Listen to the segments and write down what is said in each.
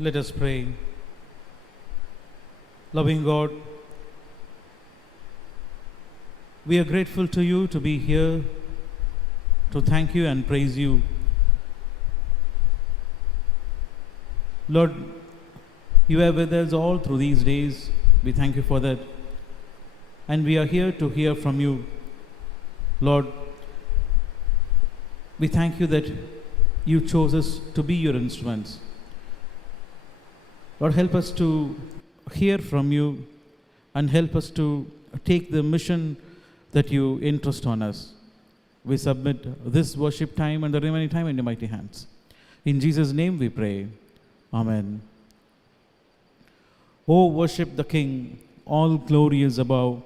Let us pray. Loving God, we are grateful to you to be here, to thank you and praise you. Lord, you are with us all through these days. We thank you for that. And we are here to hear from you. Lord, we thank you that you chose us to be your instruments. Lord, help us to hear from you and help us to take the mission that you entrust on us. We submit this worship time and the remaining time in your mighty hands. In Jesus' name we pray. Amen. O worship the King, all glory is above.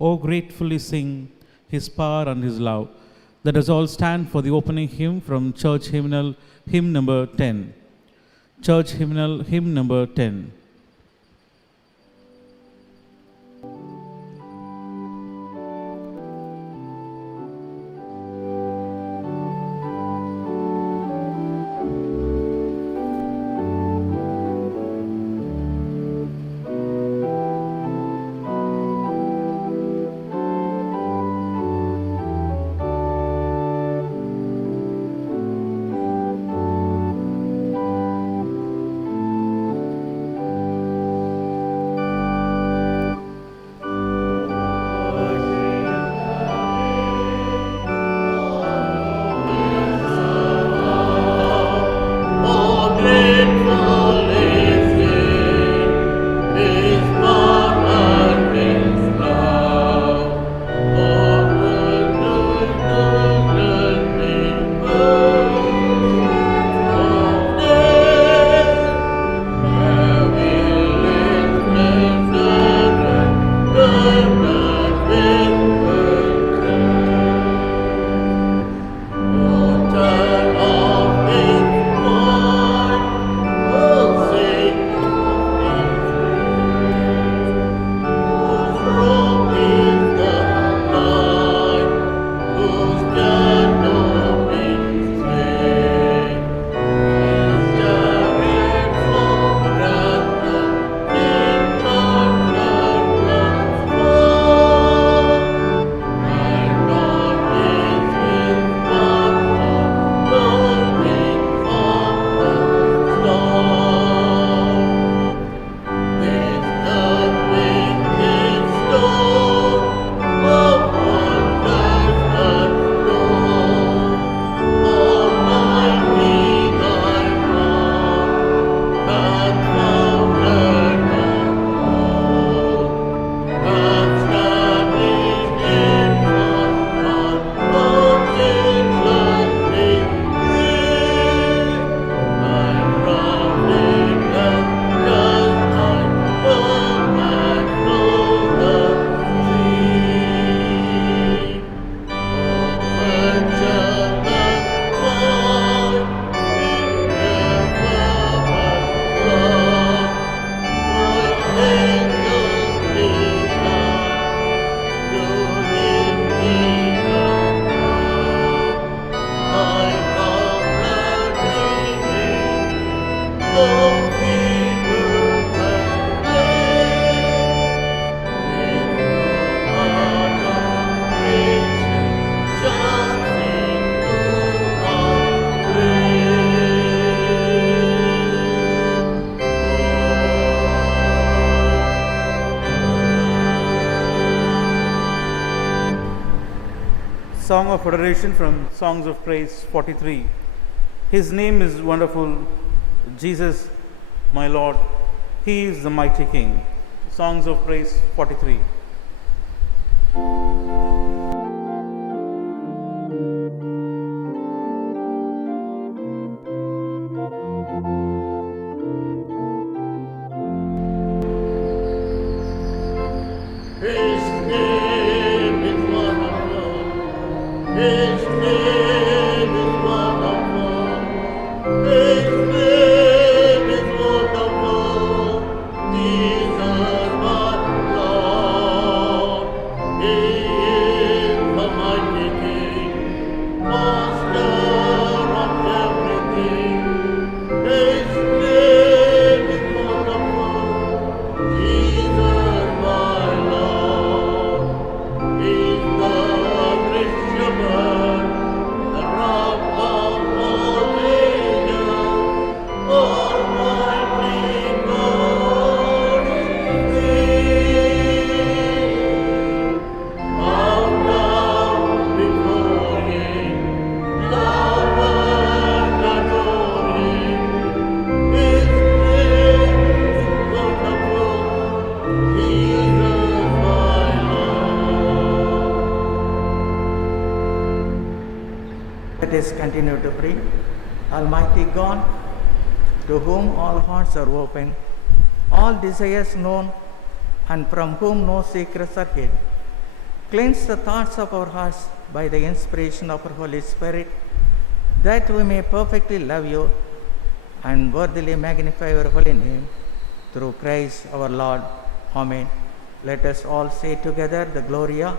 O gratefully sing his power and his love. Let us all stand for the opening hymn from Church Hymnal, hymn number 10. Church Hymnal, hymn number 10. Song of Adoration from Songs of Praise 43. His name is wonderful, Jesus, my Lord. He is the mighty King. Songs of Praise 43. Jesus, my Lord. Let us continue to pray. Almighty God, to whom all hearts are open, all desires known, and from whom no secrets are hid, cleanse the thoughts of our hearts by the inspiration of our Holy Spirit, that we may perfectly love you and worthily magnify your holy name, through Christ our Lord. Amen. Let us all say together the Gloria.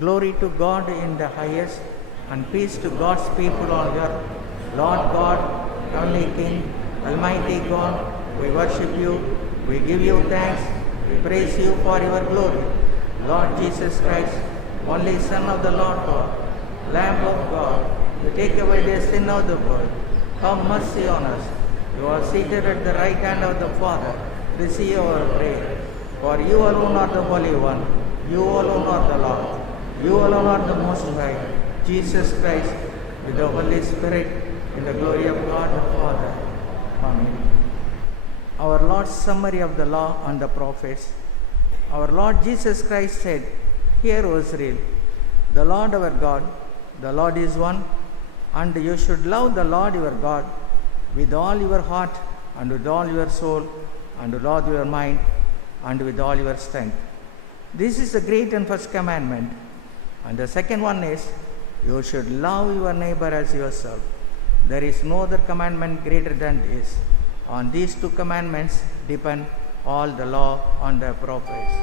Glory to God in the highest, and peace to God's people on earth. Lord God, Heavenly King, Almighty God, we worship you, we give you thanks, we praise you for your glory. Lord Jesus Christ, only Son of the Lord God, Lamb of God, you take away the sin of the world. Have mercy on us. You are seated at the right hand of the Father. Receive our prayer. For you alone are the Holy One. You alone are the Lord. You alone are the Most High. Jesus Christ, with the Holy Spirit, in the glory of God the Father. Amen. Our Lord's summary of the law and the prophets. Our Lord Jesus Christ said, "Hear, O Israel, the Lord our God, the Lord is one, and you should love the Lord your God with all your heart, and with all your soul, and with all your mind, and with all your strength." This is the great and first commandment. And the second one is, you should love your neighbor as yourself. There is no other commandment greater than this. On these two commandments depend all the law and the prophets.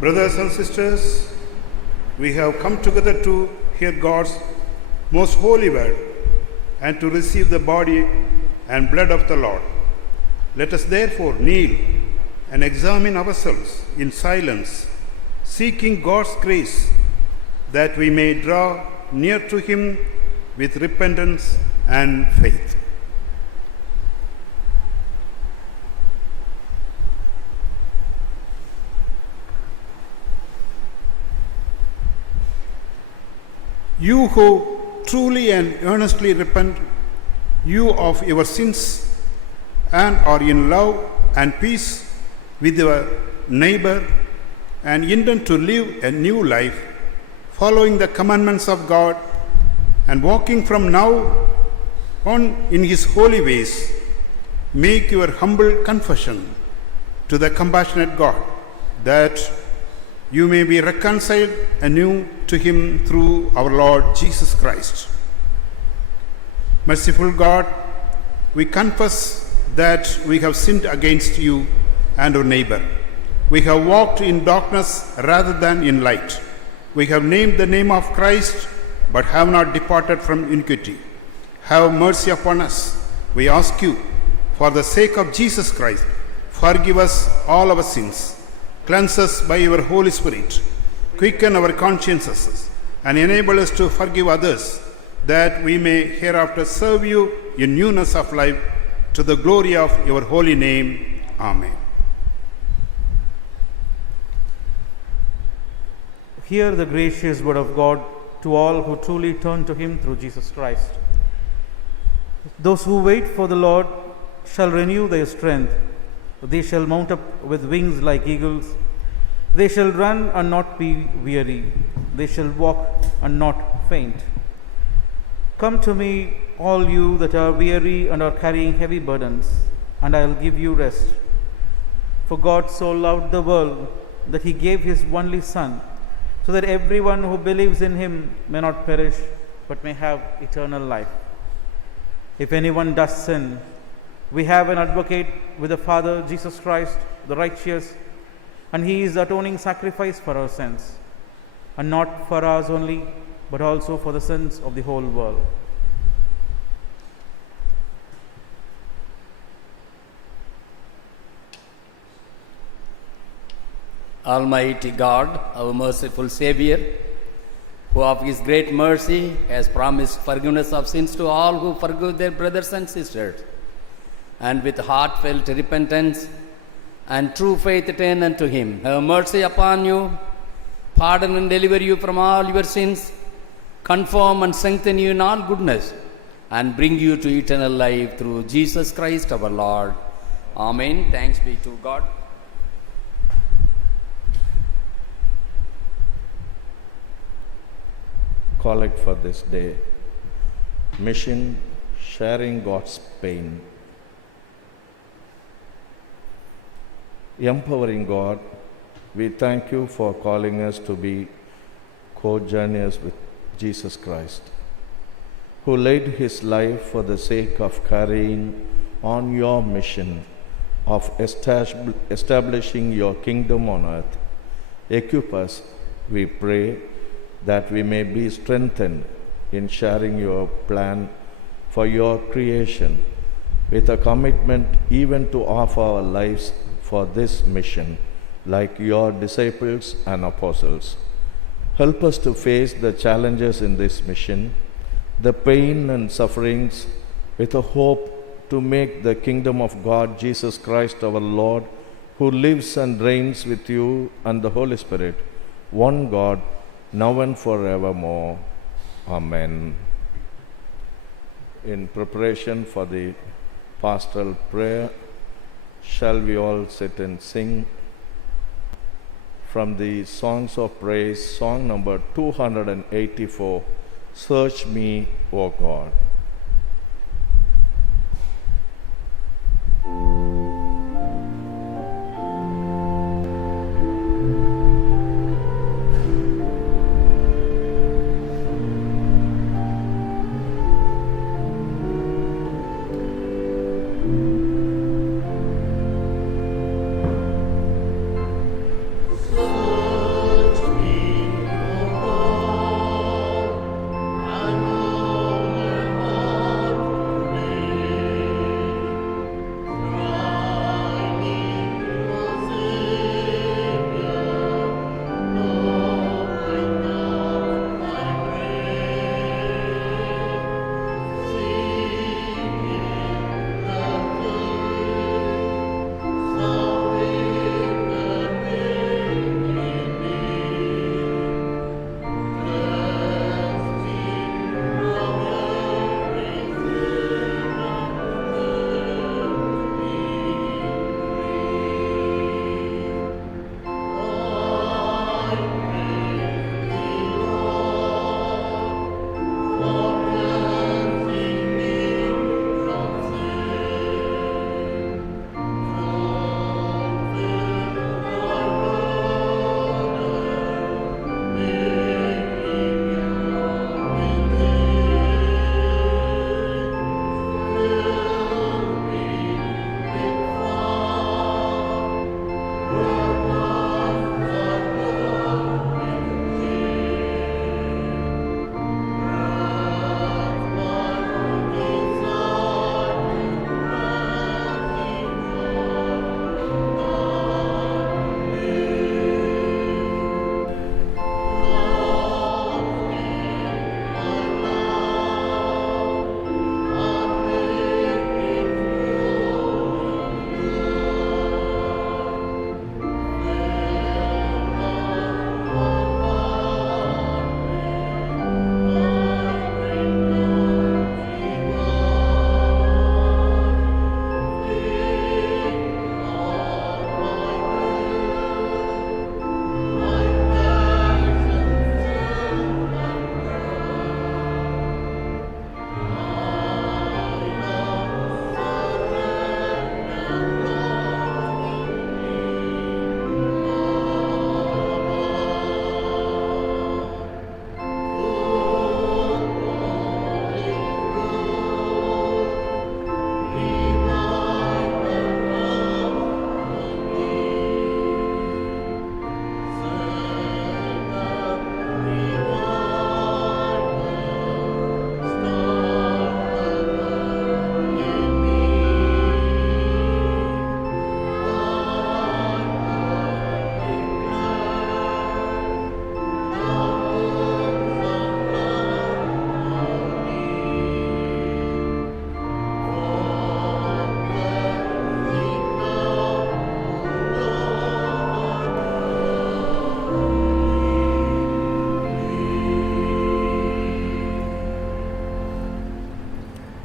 Brothers and sisters, we have come together to hear God's most holy word and to receive the body and blood of the Lord. Let us therefore kneel and examine ourselves in silence, seeking God's grace that we may draw near to Him with repentance and faith. You who truly and earnestly repent you of your sins and are in love and peace with your neighbor and intend to live a new life, following the commandments of God and walking from now on in His holy ways, make your humble confession to the compassionate God, that you may be reconciled anew to Him through our Lord Jesus Christ. Merciful God, we confess that we have sinned against you and our neighbor. We have walked in darkness rather than in light. We have named the name of Christ, but have not departed from iniquity. Have mercy upon us, we ask you, for the sake of Jesus Christ. Forgive us all our sins. Cleanse us by your Holy Spirit. Quicken our consciences and enable us to forgive others, that we may hereafter serve you in newness of life, to the glory of your holy name. Amen. Hear the gracious word of God to all who truly turn to Him through Jesus Christ. Those who wait for the Lord shall renew their strength. They shall mount up with wings like eagles. They shall run and not be weary. They shall walk and not faint. Come to me, all you that are weary and are carrying heavy burdens, and I will give you rest. For God so loved the world that He gave His only Son, so that everyone who believes in Him may not perish, but may have eternal life. If anyone does sin, we have an advocate with the Father, Jesus Christ, the righteous, and He is the atoning sacrifice for our sins, and not for ours only, but also for the sins of the whole world. Almighty God, our merciful Savior, who of His great mercy has promised forgiveness of sins to all who forgive their brothers and sisters, and with heartfelt repentance and true faith turn unto him. Have mercy upon you, pardon and deliver you from all your sins, confirm and strengthen you in all goodness, and bring you to eternal life through Jesus Christ our Lord. Amen. Thanks be to God. Collect for this day. Mission: sharing God's pain. Empowering God, we thank you for calling us to be co-journeyers with Jesus Christ, who laid his life for the sake of carrying on your mission of establishing your kingdom on earth. Equip us, we pray, that we may be strengthened in sharing your plan for your creation, with a commitment even to offer our lives for this mission, like your disciples and apostles. Help us to face the challenges in this mission, the pain and sufferings, with a hope to make the kingdom of God, Jesus Christ our Lord, who lives and reigns with you and the Holy Spirit, one God, now and forevermore. Amen. In preparation for the pastoral prayer, shall we all sit and sing from the Songs of Praise, song number 284, Search Me, O God.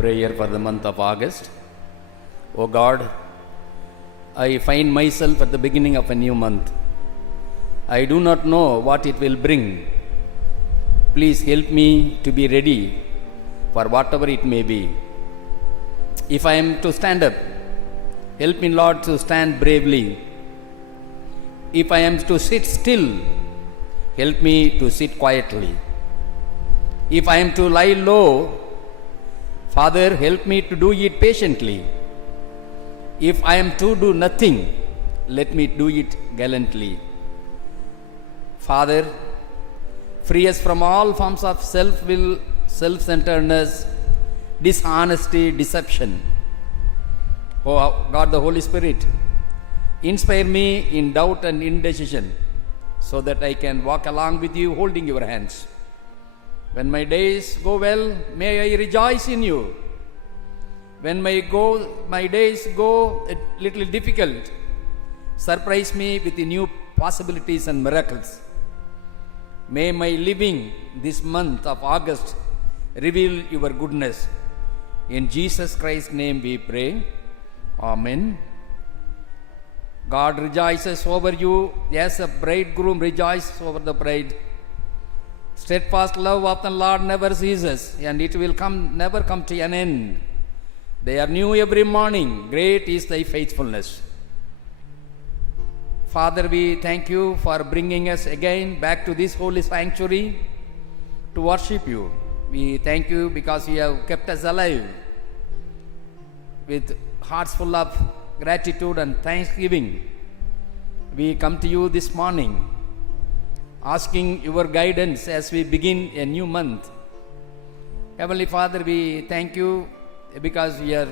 prayer for the month of August. O God, I find myself at the beginning of a new month. I do not know what it will bring. Please help me to be ready for whatever it may be. If I am to stand up, help me, Lord, to stand bravely. If I am to sit still, help me to sit quietly. If I am to lie low, Father, help me to do it patiently. If I am to do nothing, let me do it gallantly. Father, free us from all forms of self-will, self-centeredness, dishonesty, deception. Oh God, the Holy Spirit, inspire me in doubt and indecision so that I can walk along with you holding your hands. When my days go well, may I rejoice in you. When my days go a little difficult, surprise me with the new possibilities and miracles. May my living this month of August reveal your goodness. In Jesus Christ's name we pray. Amen. God rejoices over you as a bridegroom rejoices over the bride. Steadfast love of the Lord never ceases, and it will never come to an end. They are new every morning. Great is thy faithfulness. Father, we thank you for bringing us again back to this holy sanctuary to worship you. We thank you because you have kept us alive with hearts full of gratitude and thanksgiving. We come to you this morning asking your guidance as we begin a new month. Heavenly Father, we thank you because you have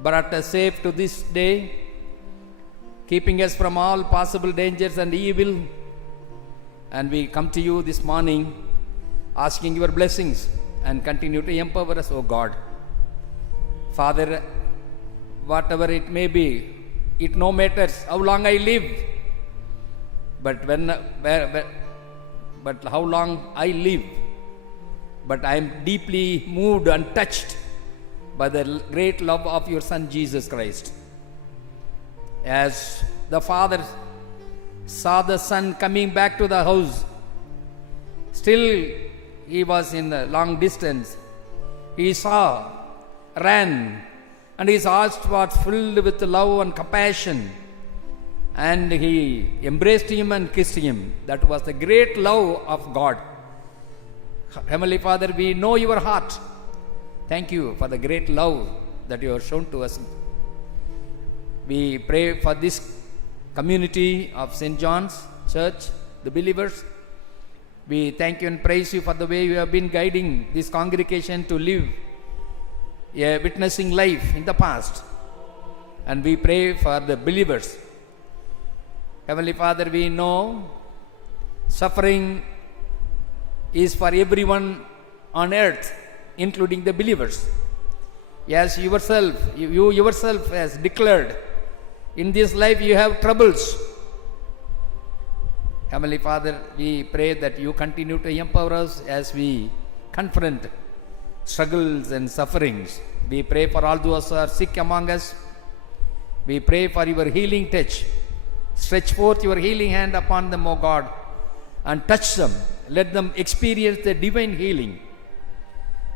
brought us safe to this day, keeping us from all possible dangers and evil. And we come to you this morning asking your blessings and continue to empower us, O God. Father, whatever it may be, it no matters how long I live, but how long I live, but I am deeply moved and touched by the great love of your Son Jesus Christ. As the Father saw the Son coming back to the house, still he was in a long distance. He saw, ran, and his heart was filled with love and compassion. And he embraced him and kissed him. That was the great love of God. Heavenly Father, we know your heart. Thank you for the great love that you have shown to us. We pray for this community of St. John's Church, the believers. We thank you and praise you for the way you have been guiding this congregation to live a witnessing life in the past. And we pray for the believers. Heavenly Father, we know suffering is for everyone on earth, including the believers. Yes, you yourself has declared, in this life you have troubles. Heavenly Father, we pray that you continue to empower us as we confront struggles and sufferings. We pray for all those who are sick among us. We pray for your healing touch. Stretch forth your healing hand upon them, O God, and touch them. Let them experience the divine healing.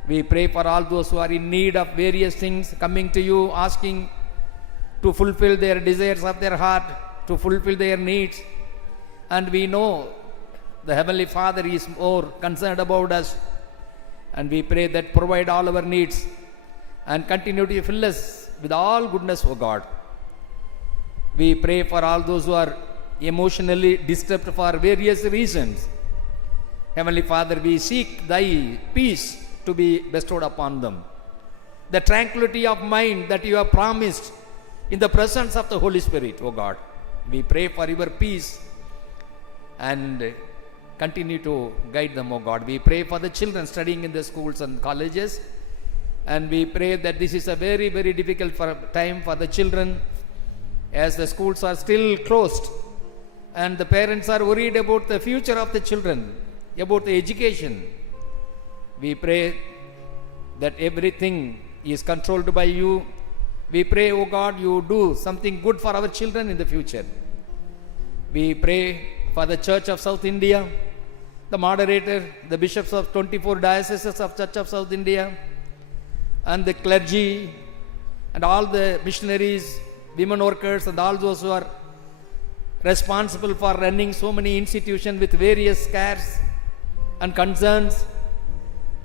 We pray for all those who are in need of various things, coming to you, asking to fulfill their desires of their heart, to fulfill their needs. And we know the Heavenly Father is more concerned about us. And we pray that provide all our needs and continue to fill us with all goodness, O God. We pray for all those who are emotionally disturbed for various reasons. Heavenly Father, we seek thy peace to be bestowed upon them. The tranquility of mind that you have promised in the presence of the Holy Spirit, O God. We pray for your peace and continue to guide them, O God. We pray for the children studying in the schools and colleges. And we pray that this is a very, very difficult time for the children, as the schools are still closed and the parents are worried about the future of the children, about the education. We pray that everything He is controlled by you. We pray, O God, you do something good for our children in the future. We pray for the Church of South India, the moderator, the bishops of 24 dioceses of Church of South India, and the clergy, and all the missionaries, women workers, and all those who are responsible for running so many institutions with various cares and concerns.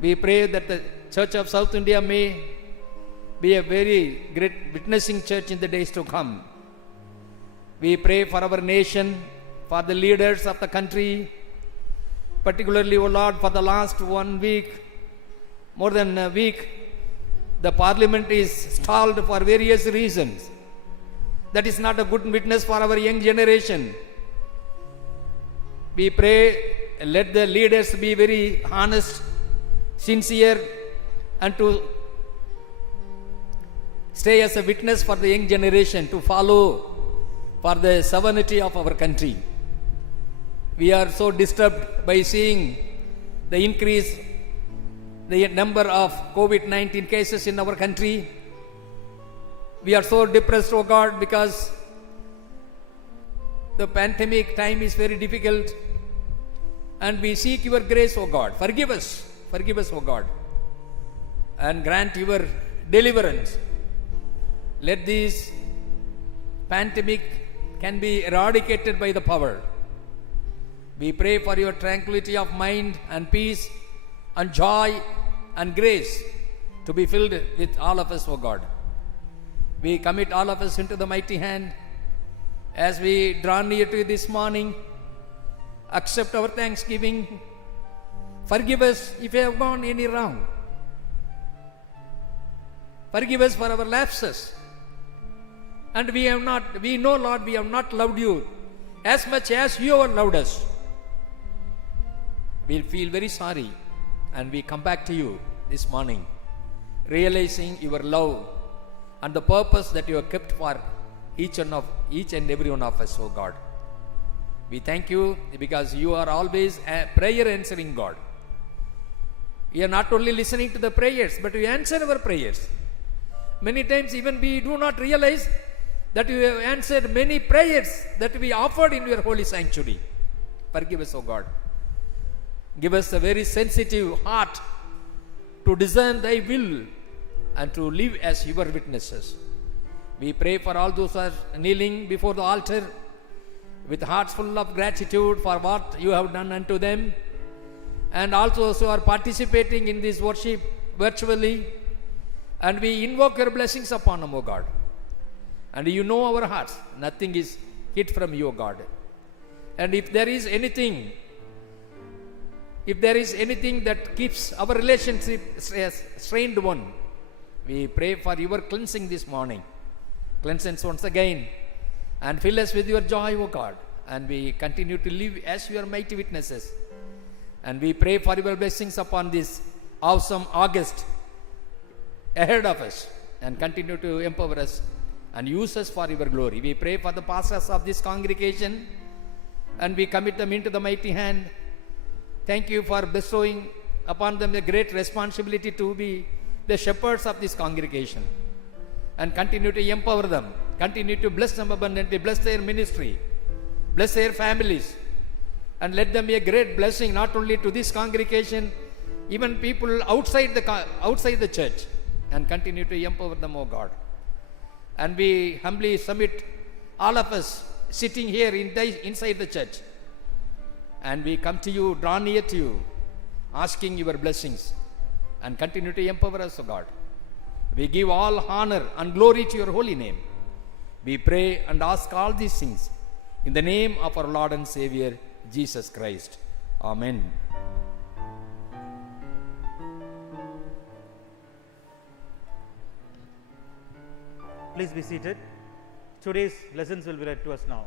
We pray that the Church of South India may be a very great witnessing church in the days to come. We pray for our nation, for the leaders of the country, particularly, O Lord, for the last 1 week, more than a week, the parliament is stalled for various reasons. That is not a good witness for our young generation. We pray, let the leaders be very honest, sincere, and to stay as a witness for the young generation to follow for the sovereignty of our country. We are so disturbed by seeing the increase, the number of COVID-19 cases in our country. We are so depressed, O God, because the pandemic time is very difficult, and we seek your grace, O God. Forgive us, O God, and grant your deliverance. Let this pandemic can be eradicated by the power. We pray for your tranquility of mind and peace and joy and grace to be filled with all of us, O God. We commit all of us into the mighty hand as we draw near to you this morning. Accept our thanksgiving. Forgive us if we have gone any wrong. Forgive us for our lapses. And we know, Lord, we have not loved you as much as you have loved us. We'll feel very sorry, and we come back to you this morning, realizing your love and the purpose that you have kept for each and every one of us, O God. We thank you because you are always a prayer answering God. We are not only listening to the prayers, but we answer our prayers. Many times even we do not realize that you have answered many prayers that we offered in your holy sanctuary. Forgive us, O God. Give us a very sensitive heart to discern thy will and to live as your witnesses. We pray for all those who are kneeling before the altar with hearts full of gratitude for what you have done unto them, and also those who are participating in this worship virtually. And we invoke your blessings upon them, O God. And you know our hearts. Nothing is hid from you, O God. And if there is anything that keeps our relationship strained one, we pray for your cleansing this morning. Cleanse us once again and fill us with your joy, O God. And we continue to live as your mighty witnesses. And we pray for your blessings upon this awesome August ahead of us, and continue to empower us and use us for your glory. We pray for the pastors of this congregation, and we commit them into the mighty hand. Thank you for bestowing upon them the great responsibility to be the shepherds of this congregation, and continue to empower them, continue to bless them abundantly, bless their ministry, bless their families, and let them be a great blessing not only to this congregation, even people outside the church, and continue to empower them, O God. And we humbly submit all of us sitting here inside the church, and we come to you, draw near to you, asking your blessings, and continue to empower us, O God. We give all honor and glory to your holy name. We pray and ask all these things in the name of our Lord and Savior, Jesus Christ. Amen. Please be seated. Today's lessons will be read to us now.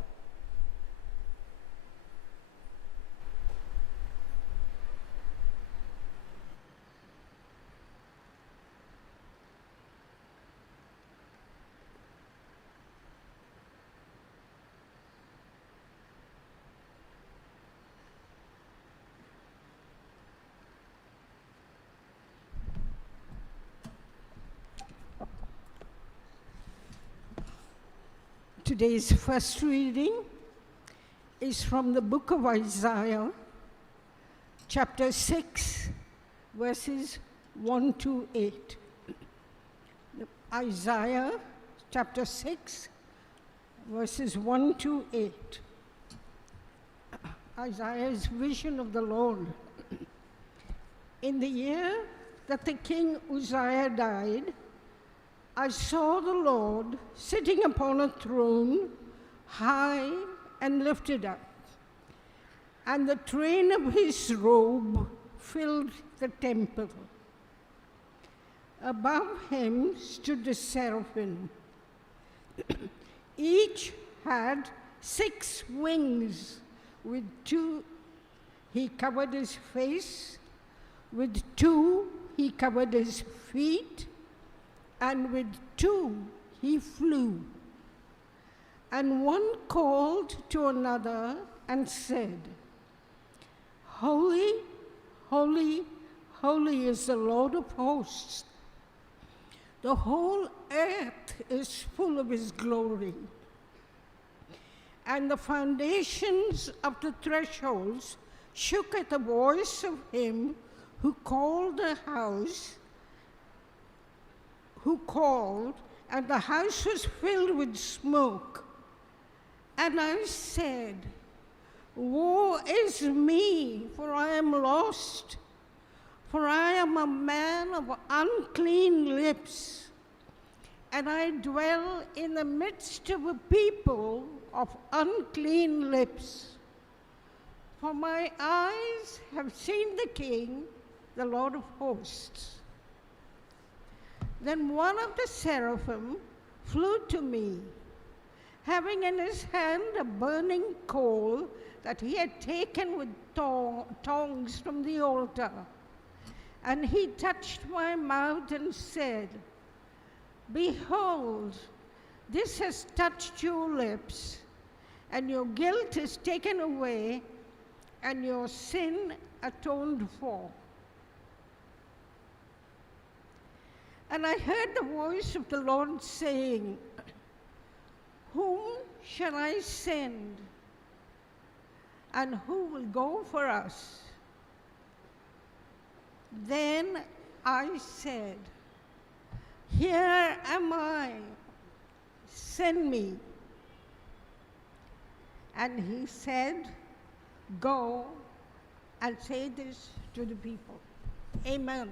Today's first reading is from the book of Isaiah, chapter 6, verses 1 to 8. Isaiah chapter 6, verses 1 to 8. Isaiah's vision of the Lord. In the year that the king Uzziah died, I saw the Lord sitting upon a throne, high and lifted up, and the train of his robe filled the temple. Above him stood the seraphim. Each had 6 wings. With 2 he covered his face, with 2 he covered his feet, and with 2 he flew. And one called to another and said, Holy, holy, holy is the Lord of hosts. The whole earth is full of his glory. And the foundations of the thresholds shook at the voice of him who called, and the house was filled with smoke. And I said, Woe is me, for I am lost, for I am a man of unclean lips, and I dwell in the midst of a people of unclean lips. For my eyes have seen the King, the Lord of hosts. Then one of the seraphim flew to me, having in his hand a burning coal that he had taken with tongs from the altar. And he touched my mouth and said, Behold, this has touched your lips, and your guilt is taken away, and your sin atoned for. And I heard the voice of the Lord saying, Whom shall I send? And who will go for us? Then I said, Here am I, send me. And he said, Go and say this to the people. Amen.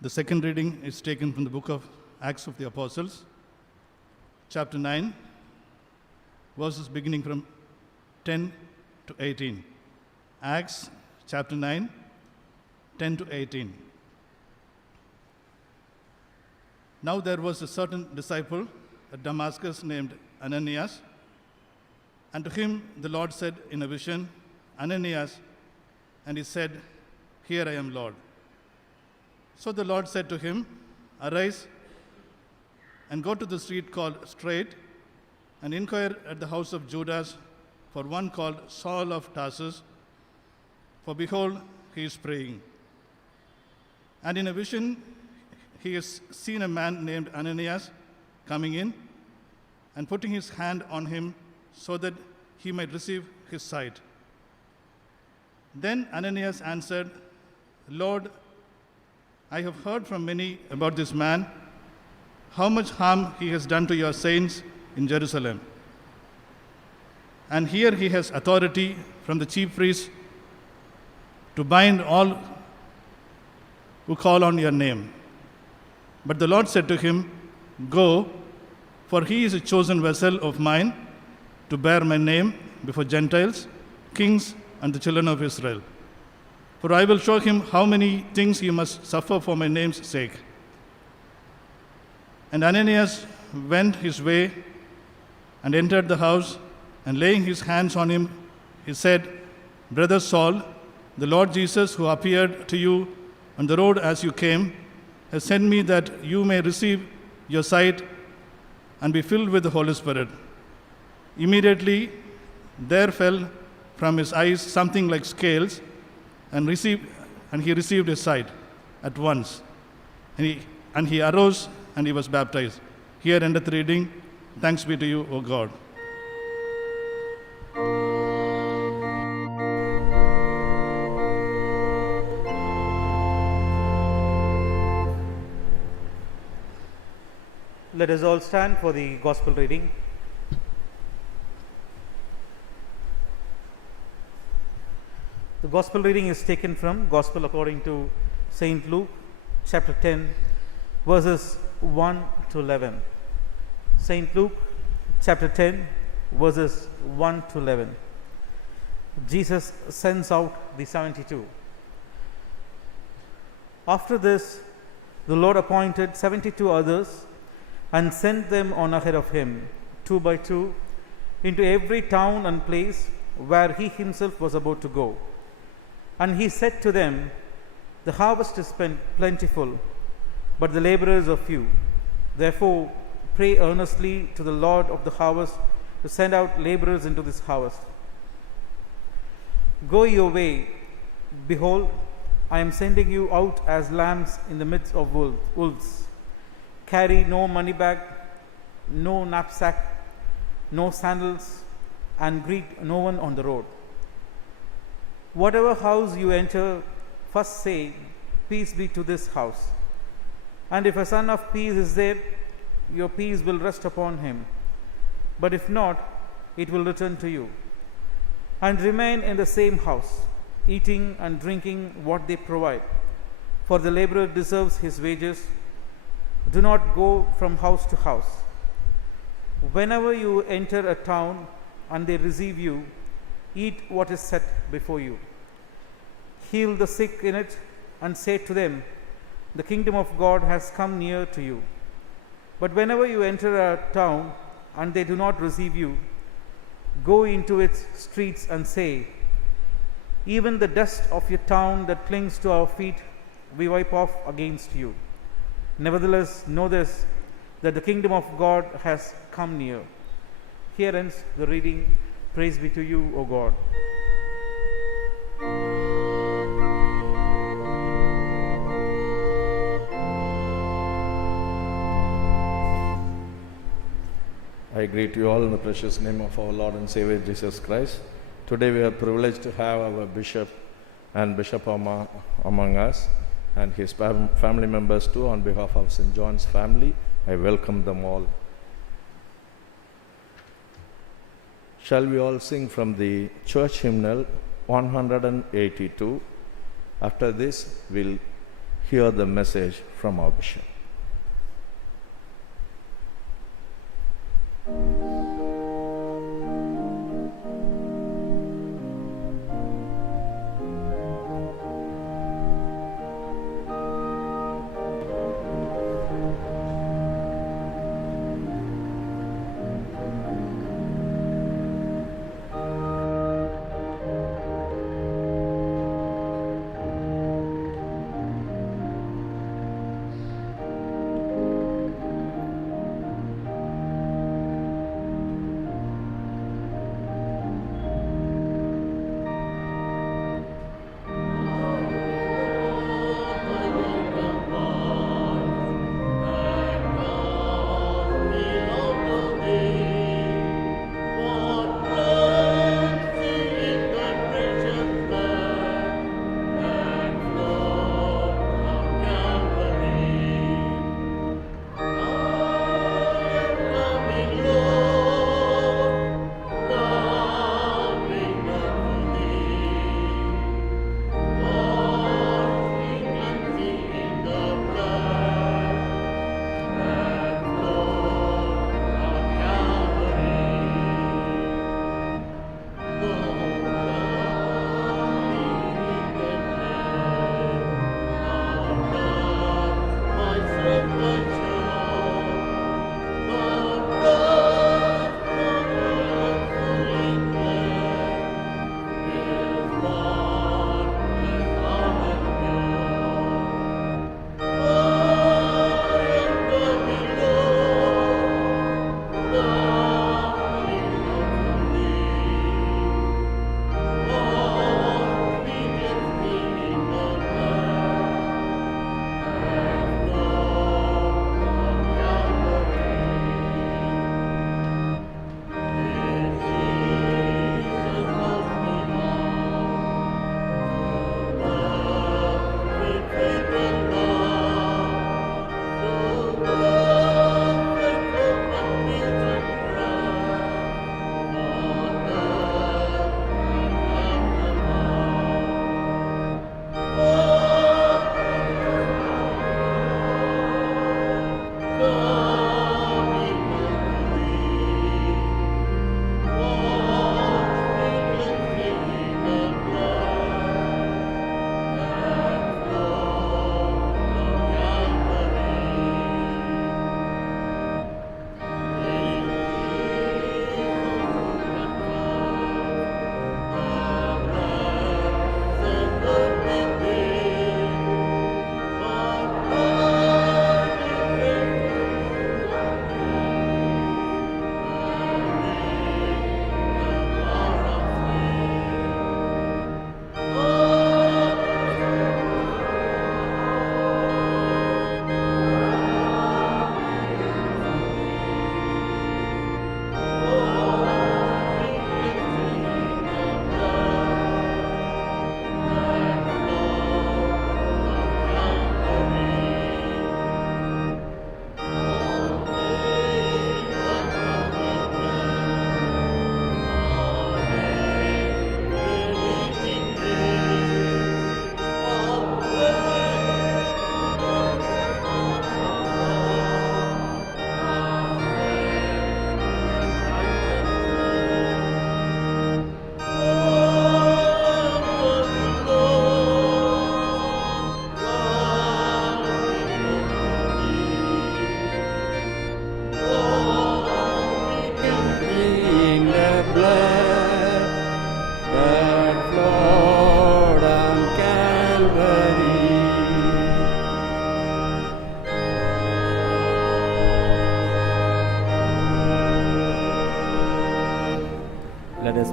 The second reading is taken from the book of Acts of the Apostles, chapter 9, verses beginning from 10 to 18. Acts chapter 9, 10 to 18. Now there was a certain disciple at Damascus named Ananias, and to him the Lord said in a vision, Ananias, and he said, Here I am, Lord. So the Lord said to him, Arise and go to the street called Straight, and inquire at the house of Judas for one called Saul of Tarsus, for behold, he is praying. And in a vision he has seen a man named Ananias coming in and putting his hand on him so that he might receive his sight. Then Ananias answered, Lord, I have heard from many about this man, how much harm he has done to your saints in Jerusalem. And here he has authority from the chief priests to bind all who call on your name. But the Lord said to him, Go, for he is a chosen vessel of mine to bear my name before Gentiles, kings, and the children of Israel. For I will show him how many things he must suffer for my name's sake. And Ananias went his way and entered the house, and laying his hands on him, he said, Brother Saul, the Lord Jesus, who appeared to you on the road as you came, has sent me that you may receive your sight and be filled with the Holy Spirit. Immediately there fell from his eyes something like scales, and he received his sight at once. And he arose and he was baptized. Here endeth the reading. Thanks be to you, O God. Let us all stand for the Gospel reading. The Gospel reading is taken from Gospel according to St. Luke, chapter 10, verses 1 to 11. St. Luke, chapter 10, verses 1 to 11. Jesus sends out the 72. After this, the Lord appointed 72 others and sent them on ahead of him, 2 by 2, into every town and place where he himself was about to go. And he said to them, The harvest is plentiful, but the laborers are few. Therefore, pray earnestly to the Lord of the harvest to send out laborers into this harvest. Go your way. Behold, I am sending you out as lambs in the midst of wolves. Carry no money bag, no knapsack, no sandals, and greet no one on the road. Whatever house you enter, first say, Peace be to this house. And if a son of peace is there, your peace will rest upon him. But if not, it will return to you. And remain in the same house, eating and drinking what they provide, for the laborer deserves his wages. Do not go from house to house. Whenever you enter a town and they receive you, eat what is set before you. Heal the sick in it and say to them, The kingdom of God has come near to you. But whenever you enter a town and they do not receive you, go into its streets and say, Even the dust of your town that clings to our feet, we wipe off against you. Nevertheless, know this, that the kingdom of God has come near. Here ends the reading. Praise be to you, O God. I greet you all in the precious name of our Lord and Savior Jesus Christ. Today we are privileged to have our bishop and bishop among us and his family members too. On behalf of St. John's family, I welcome them all. Shall we all sing from the church hymnal 182? After this, we'll hear the message from our bishop.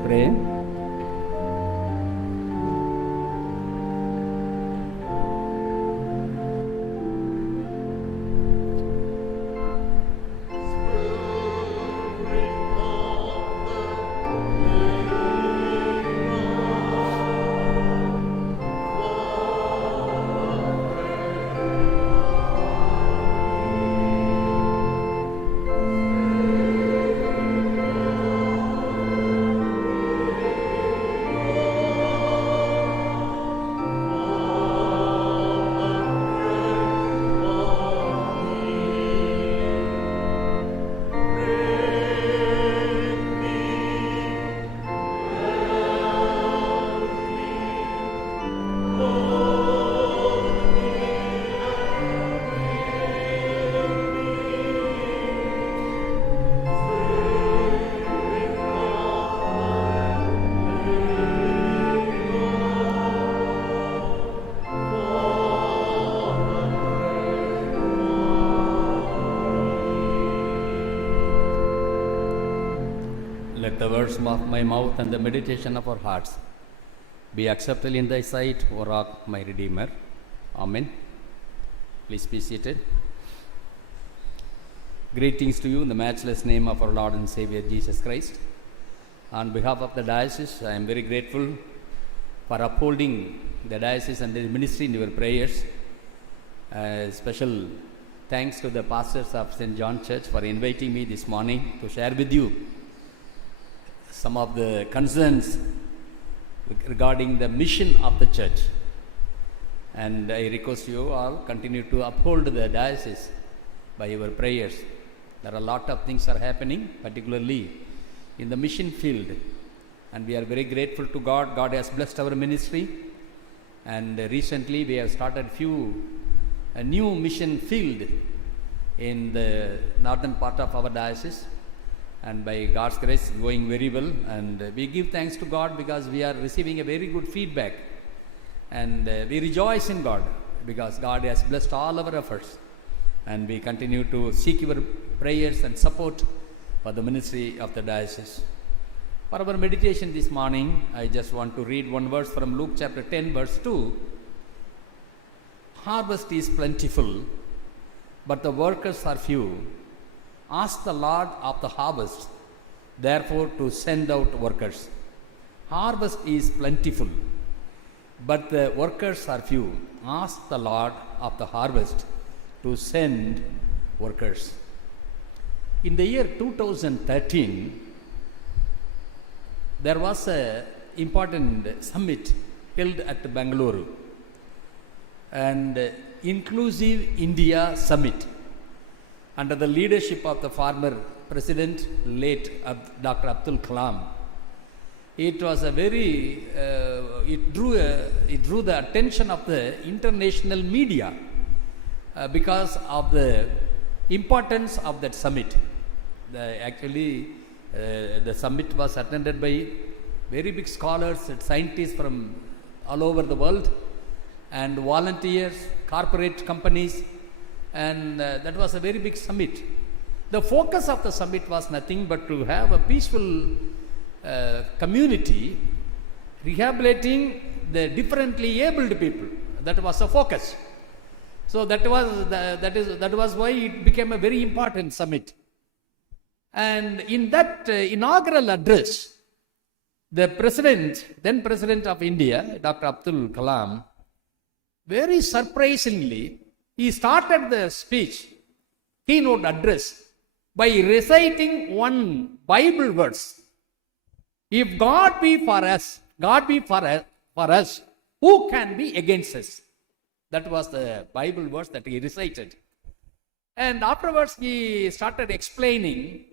pray. Let the words of my mouth and the meditation of our hearts be acceptable in thy sight, O rock, my Redeemer. Amen. Please be seated. Greetings to you in the matchless name of our Lord and Savior Jesus Christ. On behalf of the diocese, I am very grateful for upholding the diocese and the ministry in your prayers. Special thanks to the pastors of St. John Church for inviting me this morning to share with you some of the concerns regarding the mission of the church. And I request you all continue to uphold the diocese by your prayers. There are a lot of things are happening, particularly in the mission field. And we are very grateful to God. God has blessed our ministry. And recently we have started a new mission field in the northern part of our diocese. And by God's grace, going very well. And we give thanks to God because we are receiving a very good feedback. And we rejoice in God because God has blessed all our efforts. And we continue to seek your prayers and support for the ministry of the diocese. For our meditation this morning, I just want to read one verse from Luke chapter 10, verse 2. Harvest is plentiful, but the workers are few. Ask the Lord of the harvest, therefore, to send out workers. Harvest is plentiful, but the workers are few. Ask the Lord of the harvest to send workers. In the year 2013, there was an important summit held at Bangalore, and Inclusive India Summit, under the leadership of the former President, late Dr. Abdul Kalam. It was a very, it drew the attention of the international media because of the importance of that summit. The summit was attended by very big scholars and scientists from all over the world, and volunteers, corporate companies, and that was a very big summit. The focus of the summit was nothing but to have a peaceful community, rehabilitating the differently abled people. That was the focus. So that was why it became a very important summit. And in that inaugural address, the then President of India, Dr. Abdul Kalam, very surprisingly, he started the keynote address, by reciting one Bible verse. If God be for us, who can be against us? That was the Bible verse that he recited. And afterwards he started explaining,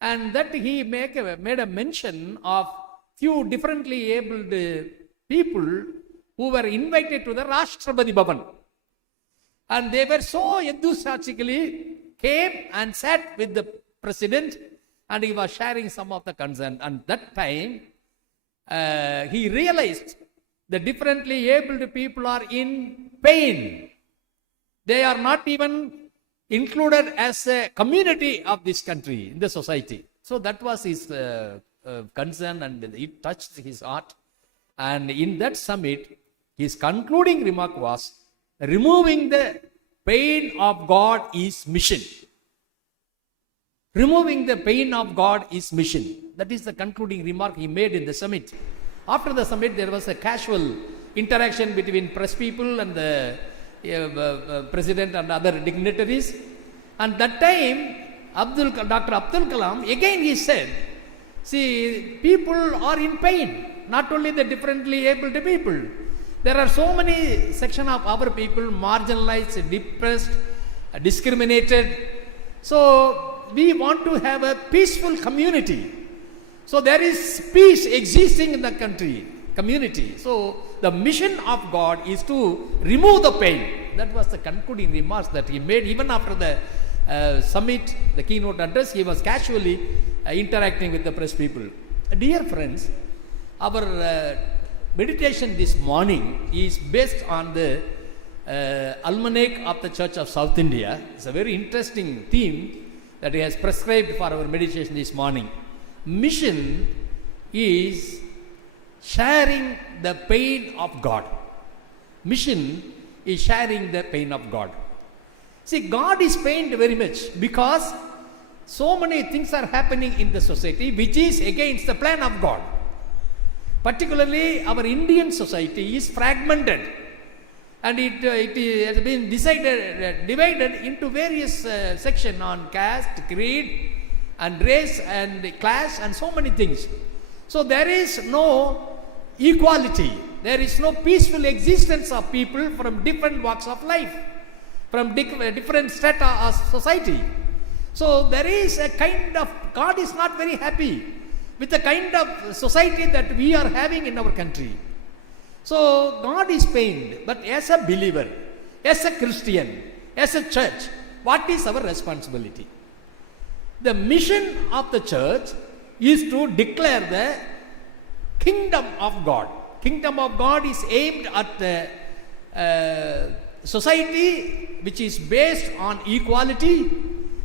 and that he made a mention of few differently abled people who were invited to the Rashtrapati Bhavan. And they were so enthusiastically came and sat with the president, and he was sharing some of the concern. And that time he realized the differently abled people are in pain. They are not even included as a community of this country, in the society. So that was his concern and it touched his heart. And in that summit, his concluding remark was, removing the pain of God is mission. Removing the pain of God is mission. That is the concluding remark he made in the summit. After the summit, there was a casual interaction between press people and the president and other dignitaries. And that time, Dr. Abdul Kalam, again he said, see, people are in pain, not only the differently abled people. There are so many sections of our people marginalized, depressed, discriminated. So we want to have a peaceful community. So there is peace existing in the community. So the mission of God is to remove the pain. That was the concluding remarks that he made even after the summit, the keynote address. He was casually interacting with the press people. Dear friends, our meditation this morning is based on the almanac of the Church of South India. It's a very interesting theme that he has prescribed for our meditation this morning. Mission is sharing the pain of God. Mission is sharing the pain of God. See, God is pained very much because so many things are happening in the society which is against the plan of God. Particularly, our Indian society is fragmented and it has been divided into various sections on caste, creed, and race and class and so many things. So there is no equality. There is no peaceful existence of people from different walks of life, from different strata of society. So there is a kind of, God is not very happy with the kind of society that we are having in our country. So God is pained, but as a believer, as a Christian, as a church, what is our responsibility? The mission of the church is to declare the kingdom of God. Kingdom of God is aimed at the society which is based on equality,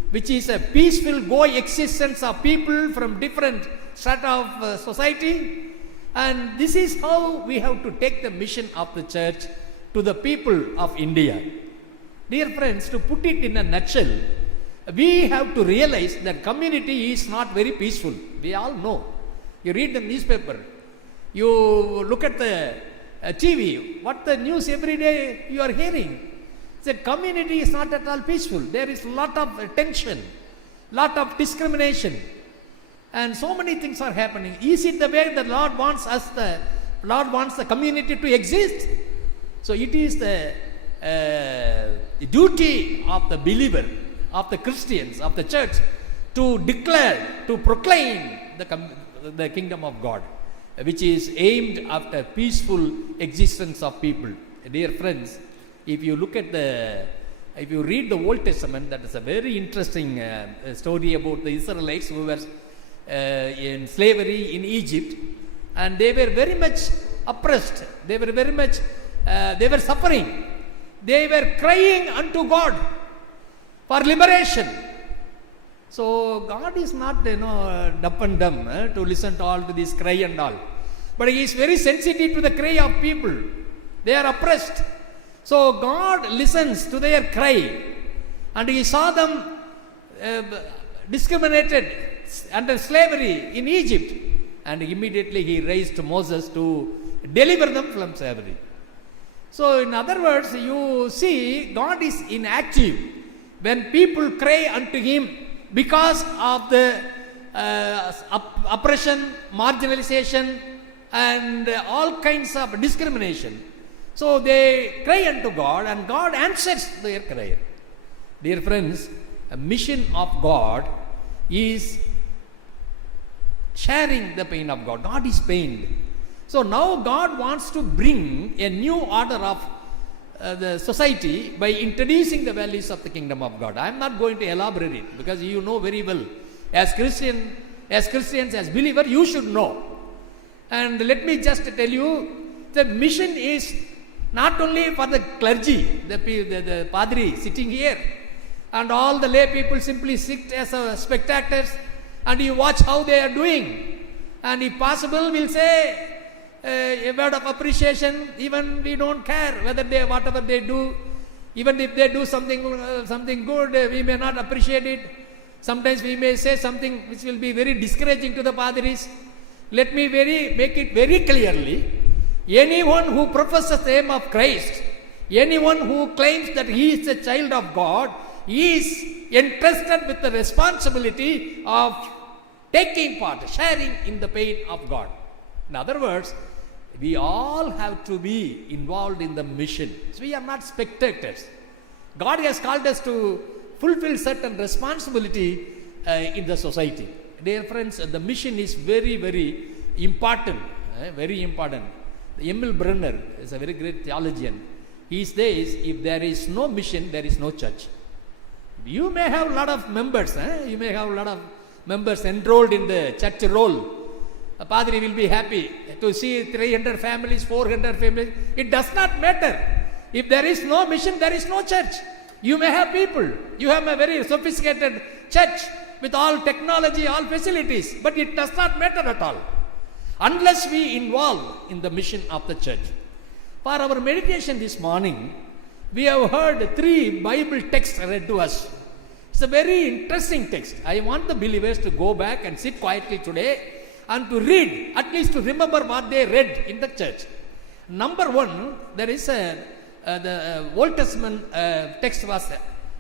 which is a peaceful coexistence of people from different strata of society. And this is how we have to take the mission of the church to the people of India. Dear friends, to put it in a nutshell, we have to realize that community is not very peaceful. We all know. You read the newspaper, you look at the TV, what the news every day you are hearing. The community is not at all peaceful. There is a lot of tension, lot of discrimination, and so many things are happening. Is it the way the Lord wants the community to exist? So it is the duty of the believer, of the Christians, of the church, to declare, to proclaim the kingdom of God, which is aimed after peaceful existence of people. Dear friends, if you read the Old Testament, that is a very interesting story about the Israelites who were in slavery in Egypt, and they were very much oppressed. They were very much, they were suffering. They were crying unto God for liberation. So God is not, deaf and dumb to listen to all to this cry and all. But He is very sensitive to the cry of people. They are oppressed. So God listens to their cry, and He saw them discriminated under slavery in Egypt, and immediately He raised Moses to deliver them from slavery. So in other words, you see, God is inactive when people cry unto Him because of the oppression, marginalization, and all kinds of discrimination. So they cry unto God, and God answers their cry. Dear friends, a mission of God is sharing the pain of God. God is pained. So now God wants to bring a new order of the society by introducing the values of the kingdom of God. I am not going to elaborate it because you know very well. As Christians, as believers, you should know. And let me just tell you, the mission is not only for the clergy, the padri sitting here, and all the lay people simply sit as spectators and you watch how they are doing. And if possible, we'll say a word of appreciation. Even we don't care whether whatever they do, even if they do something good, we may not appreciate it. Sometimes we may say something which will be very discouraging to the Padris. Let me make it very clearly. Anyone who professes the name of Christ, anyone who claims that he is a child of God, is entrusted with the responsibility of taking part, sharing in the pain of God. In other words, we all have to be involved in the mission. So we are not spectators. God has called us to fulfill certain responsibility in the society. Dear friends, the mission is very, very important. Very important. Emil Brenner is a very great theologian. He says, if there is no mission, there is no church. You may have a lot of members. You may have a lot of members enrolled in the church roll. A padri will be happy to see 300 families, 400 families. It does not matter. If there is no mission, there is no church. You may have people. You have a very sophisticated church with all technology, all facilities. But it does not matter at all, unless we involve in the mission of the church. For our meditation this morning, we have heard 3 Bible texts read to us. It's a very interesting text. I want the believers to go back and sit quietly today and to read, at least to remember what they read in the church. Number 1, there is the Old Testament text was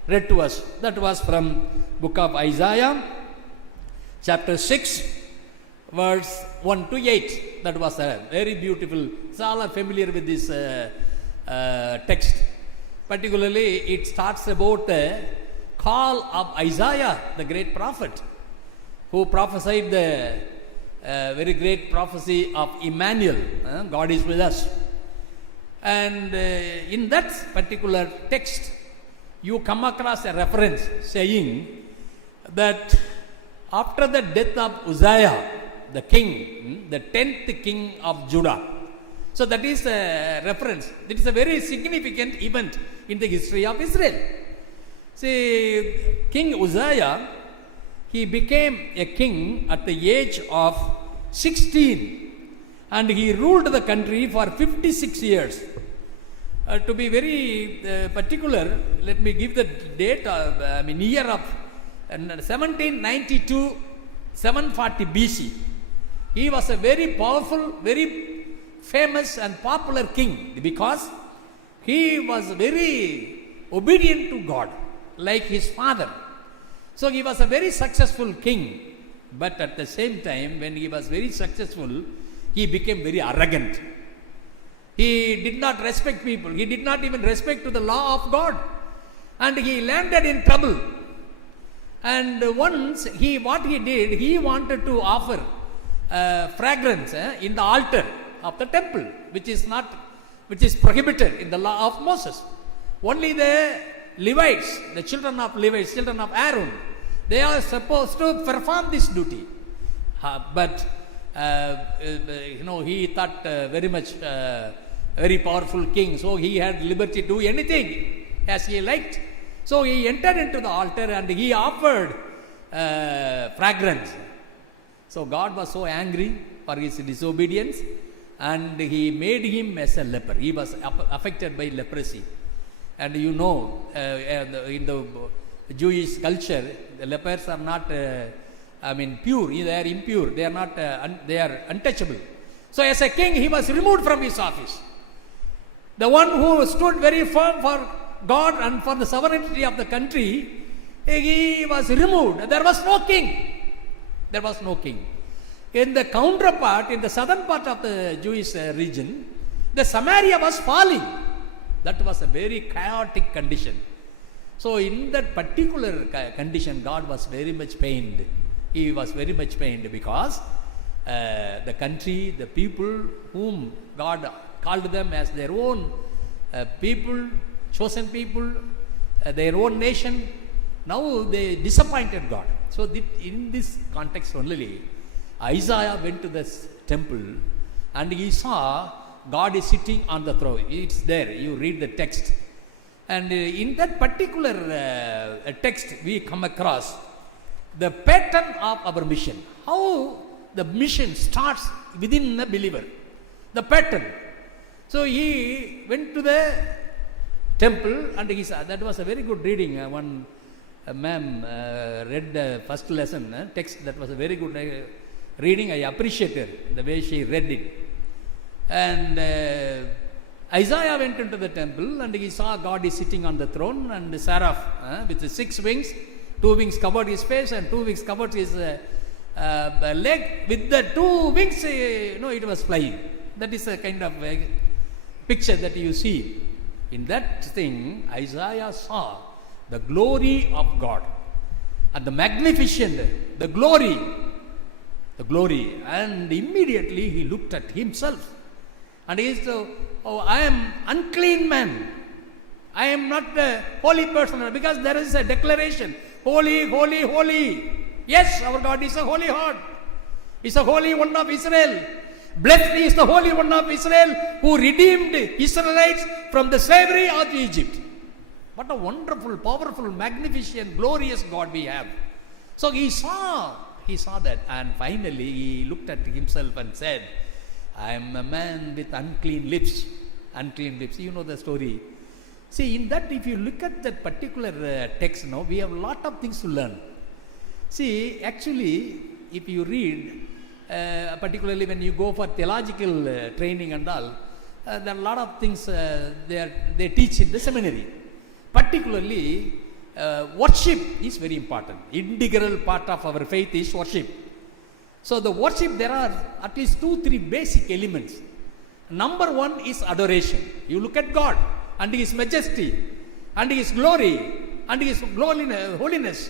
read to us. That was from book of Isaiah, chapter 6, verse 1 to 8. That was a very beautiful. So all are familiar with this text. Particularly, it starts about the call of Isaiah, the great prophet, who prophesied the very great prophecy of Emmanuel. God is with us. And in that particular text, you come across a reference saying that after the death of Uzziah, the king, the 10th king of Judah. So that is a reference. It is a very significant event in the history of Israel. See, King Uzziah, he became a king at the age of 16 and he ruled the country for 56 years. To be very particular, let me give the date, year of 1792, 740 BC. He was a very powerful, very famous and popular king because he was very obedient to God, like his father. So he was a very successful king. But at the same time, when he was very successful, he became very arrogant. He did not respect people. He did not even respect to the law of God. And he landed in trouble. And once what he did, he wanted to offer fragrance in the altar of the temple, which is prohibited in the law of Moses. Only the Levites, the children of Levites, children of Aaron, they are supposed to perform this duty. But he thought very much very powerful king, so he had liberty to do anything as he liked. So he entered into the altar and he offered fragrance. So God was so angry for his disobedience and he made him as a leper. He was affected by leprosy. And in the Jewish culture, the lepers are not pure. They are impure. They are not. They are untouchable. So as a king, he was removed from his office. The one who stood very firm for God and for the sovereignty of the country, he was removed. There was no king. There was no king. In the counterpart, in the southern part of the Jewish region, the Samaria was falling. That was a very chaotic condition. So in that particular condition, God was very much pained. He was very much pained because the country, the people whom God called them as their own people, chosen people, their own nation, now they disappointed God. So in this context only, Isaiah went to this temple and he saw God is sitting on the throne. It's there. You read the text. And in that particular text, we come across the pattern of our mission. How the mission starts within the believer, the pattern. So he went to the temple and he saw, that was a very good reading. One ma'am read the first lesson text, that was a very good reading. I appreciated the way she read it. And Isaiah went into the temple and he saw God is sitting on the throne, and the seraph with the 6 wings, 2 wings covered his face and 2 wings covered his leg. With the 2 wings, it was flying. That is a kind of picture that you see. In that thing, Isaiah saw the glory of God and the magnificent, the glory, and immediately he looked at himself and he said, "Oh, I am unclean man. I am not a holy person," because there is a declaration, holy, holy, holy. Yes, our God is a holy God. He is a holy one of Israel. Blessed is the Holy One of Israel who redeemed Israelites from the slavery of Egypt. What a wonderful, powerful, magnificent, glorious God we have. So he saw that, and finally he looked at himself and said, "I am a man with unclean lips." Unclean lips. You know the story. See, in that, if you look at that particular text now, we have a lot of things to learn. See, actually, if you read, particularly when you go for theological training and all, there are a lot of things they teach in the seminary. Particularly, worship is very important. Integral part of our faith is worship. So the worship, there are at least 2-3 basic elements. Number 1 is adoration. You look at God and His majesty and His glory and His holiness.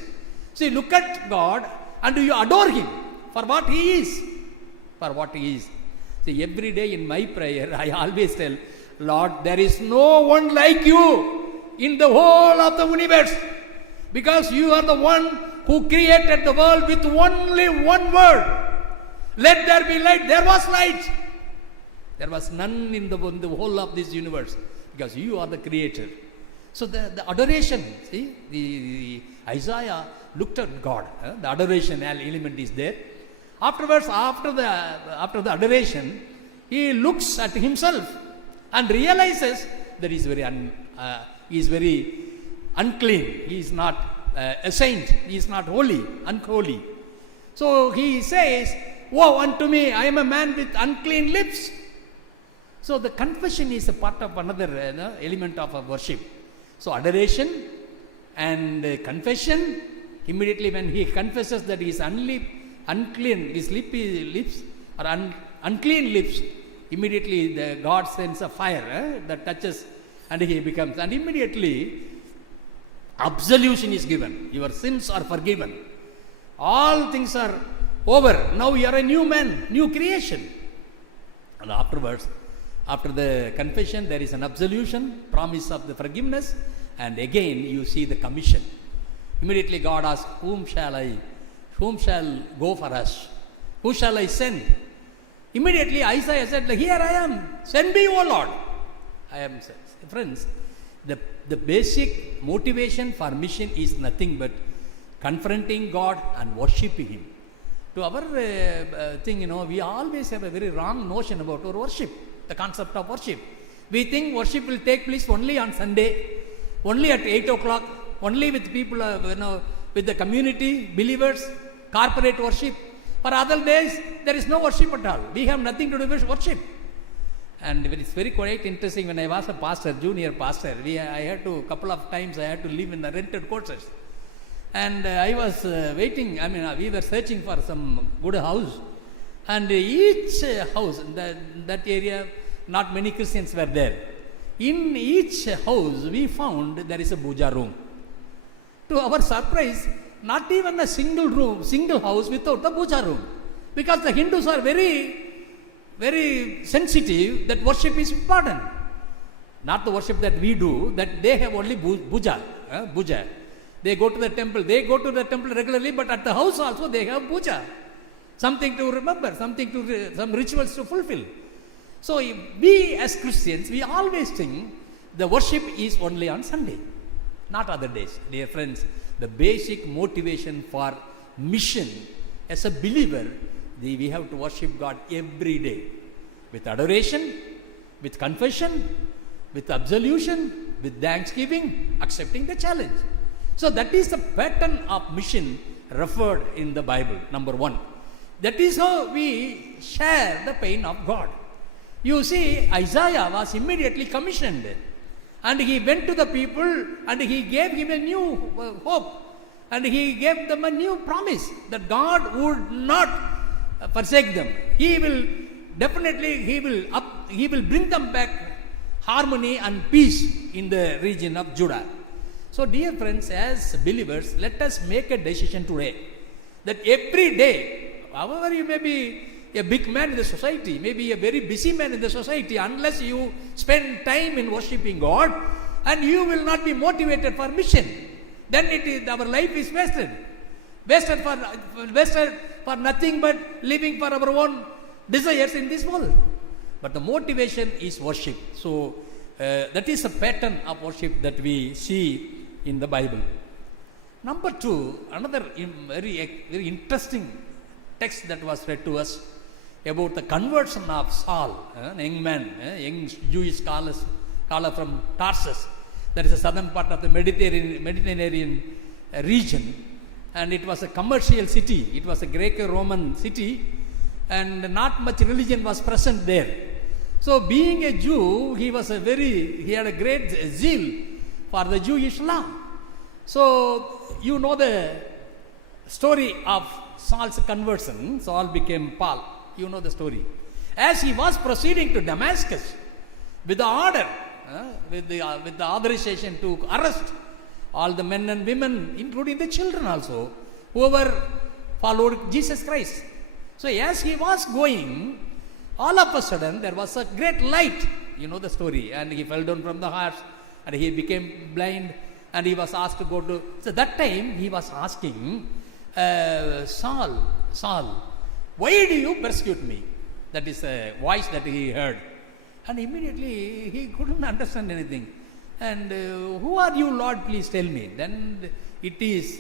So you look at God and you adore Him for what He is. For what He is. See, every day in my prayer, I always tell, Lord, there is no one like you in the whole of the universe, because you are the one who created the world with only one word. Let there be light. There was light. There was none in the whole of this universe, because you are the creator. So the adoration, see, the Isaiah looked at God. The adoration element is there. Afterwards, after the adoration, he looks at himself and realizes that he is very unclean. He is not a saint. He is not holy, unholy. So he says, "Woe unto me, I am a man with unclean lips." So the confession is a part of another element of our worship. So adoration and confession. Immediately when he confesses that he is unclean, his lips are unclean lips, immediately God sends a fire that touches and he becomes, and immediately absolution is given. Your sins are forgiven. All things are over. Now you are a new man, new creation. And afterwards, after the confession, there is an absolution, promise of the forgiveness, and again you see the commission. Immediately God asks, whom shall go for us? Who shall I send? Immediately Isaiah said, "Here I am, send me, O Lord." I am sent. Friends, the basic motivation for mission is nothing but confronting God and worshipping Him. To our thing, we always have a very wrong notion about our worship, the concept of worship. We think worship will take place only on Sunday, only at 8 o'clock, only with people, with the community, believers, corporate worship. For other days, there is no worship at all. We have nothing to do with worship. And it's very quite interesting. When I was a pastor, junior pastor, I had to, couple of times I had to live in the rented quarters. And I was waiting, we were searching for some good house. And each house, in that area, not many Christians were there. In each house, we found there is a puja room. To our surprise, not even a single house without a puja room. Because the Hindus are very, very sensitive that worship is important. Not the worship that we do, that they have only puja. They go to the temple. They go to the temple regularly, but at the house also they have puja. Something to remember, some rituals to fulfill. So we as Christians, we always think the worship is only on Sunday, not other days. Dear friends, the basic motivation for mission as a believer We have to worship God every day with adoration, with confession, with absolution, with thanksgiving, accepting the challenge. So that is the pattern of mission referred in the Bible, number one. That is how we share the pain of God. You see, Isaiah was immediately commissioned, and he went to the people and he gave him a new hope, and he gave them a new promise that God would not forsake them. He will definitely, he will bring them back harmony and peace in the region of Judah. So dear friends, as believers, let us make a decision today that every day, however you may be a big man in the society, maybe a very busy man in the society, unless you spend time in worshipping God and you will not be motivated for mission, then our life is wasted. Wasted for nothing but living for our own desires in this world. But the motivation is worship. So that is a pattern of worship that we see in the Bible. Number two, another very interesting text that was read to us about the conversion of Saul, a young man, young Jewish scholar from Tarsus. That is the southern part of the Mediterranean region, and it was a commercial city. It was a Greco-Roman city, and not much religion was present there. So being a Jew, he had a great zeal for the Jewish law. So you know the story of Saul's conversion. Saul became Paul. You know the story. As he was proceeding to Damascus with the order, with the authorization to arrest all the men and women, including the children also, whoever followed Jesus Christ. So as he was going, all of a sudden there was a great light. You know the story. And he fell down from the horse and he became blind, and he was asked to go to... So that time he was asking, Saul, why do you persecute me? That is a voice that he heard. And immediately he couldn't understand anything. And who are you, Lord? Please tell me. Then it is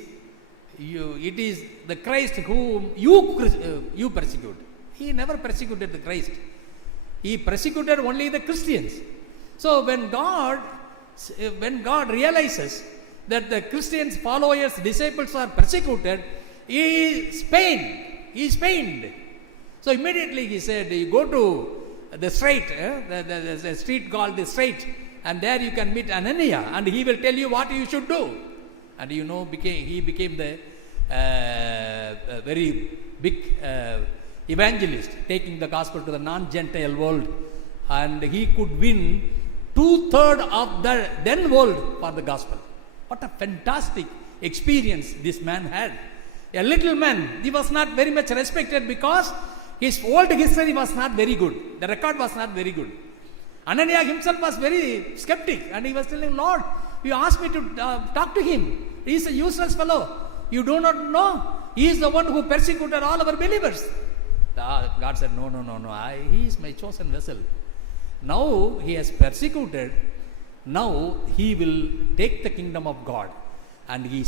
the Christ whom you persecute. He never persecuted the Christ. He persecuted only the Christians. So when God realizes that the Christians, followers, disciples are persecuted, he is pained. So immediately he said, you go to the straight, the street called the straight, and there you can meet Ananias, and he will tell you what you should do. And you know, he became the very big evangelist, taking the gospel to the non-Gentile world, and he could win 2/3 of the then world for the gospel. What a fantastic experience this man had. A little man, he was not very much respected because his old history was not very good. The record was not very good. Ananias himself was very skeptic, and he was telling, Lord, you asked me to talk to him. He is a useless fellow. You do not know. He is the one who persecuted all our believers. God said, no, he is my chosen vessel. Now he has persecuted. Now he will take the kingdom of God. And he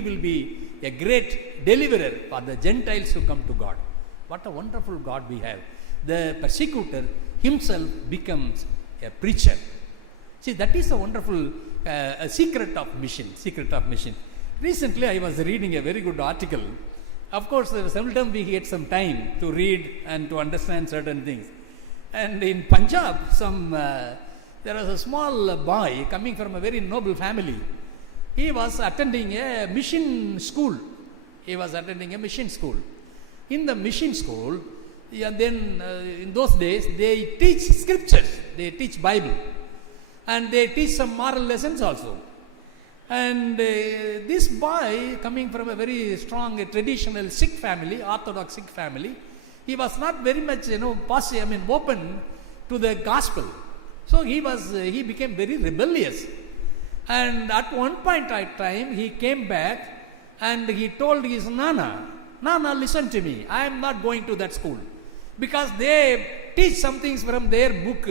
will be a great deliverer for the Gentiles who come to God. What a wonderful God we have. The persecutor himself becomes a preacher. See, that is a wonderful secret of mission. Recently, I was reading a very good article. Of course, seldom we get some time to read and to understand certain things. And in Punjab, there was a small boy coming from a very noble family. He was attending a mission school. In the mission school, then in those days, they teach scriptures, they teach Bible, and they teach some moral lessons also. And this boy, coming from a very strong traditional Sikh family, Orthodox Sikh family, he was not very much, open to the gospel. So he became very rebellious. And at one point in time, he came back and he told his Nana, listen to me, I am not going to that school. Because they teach some things from their book,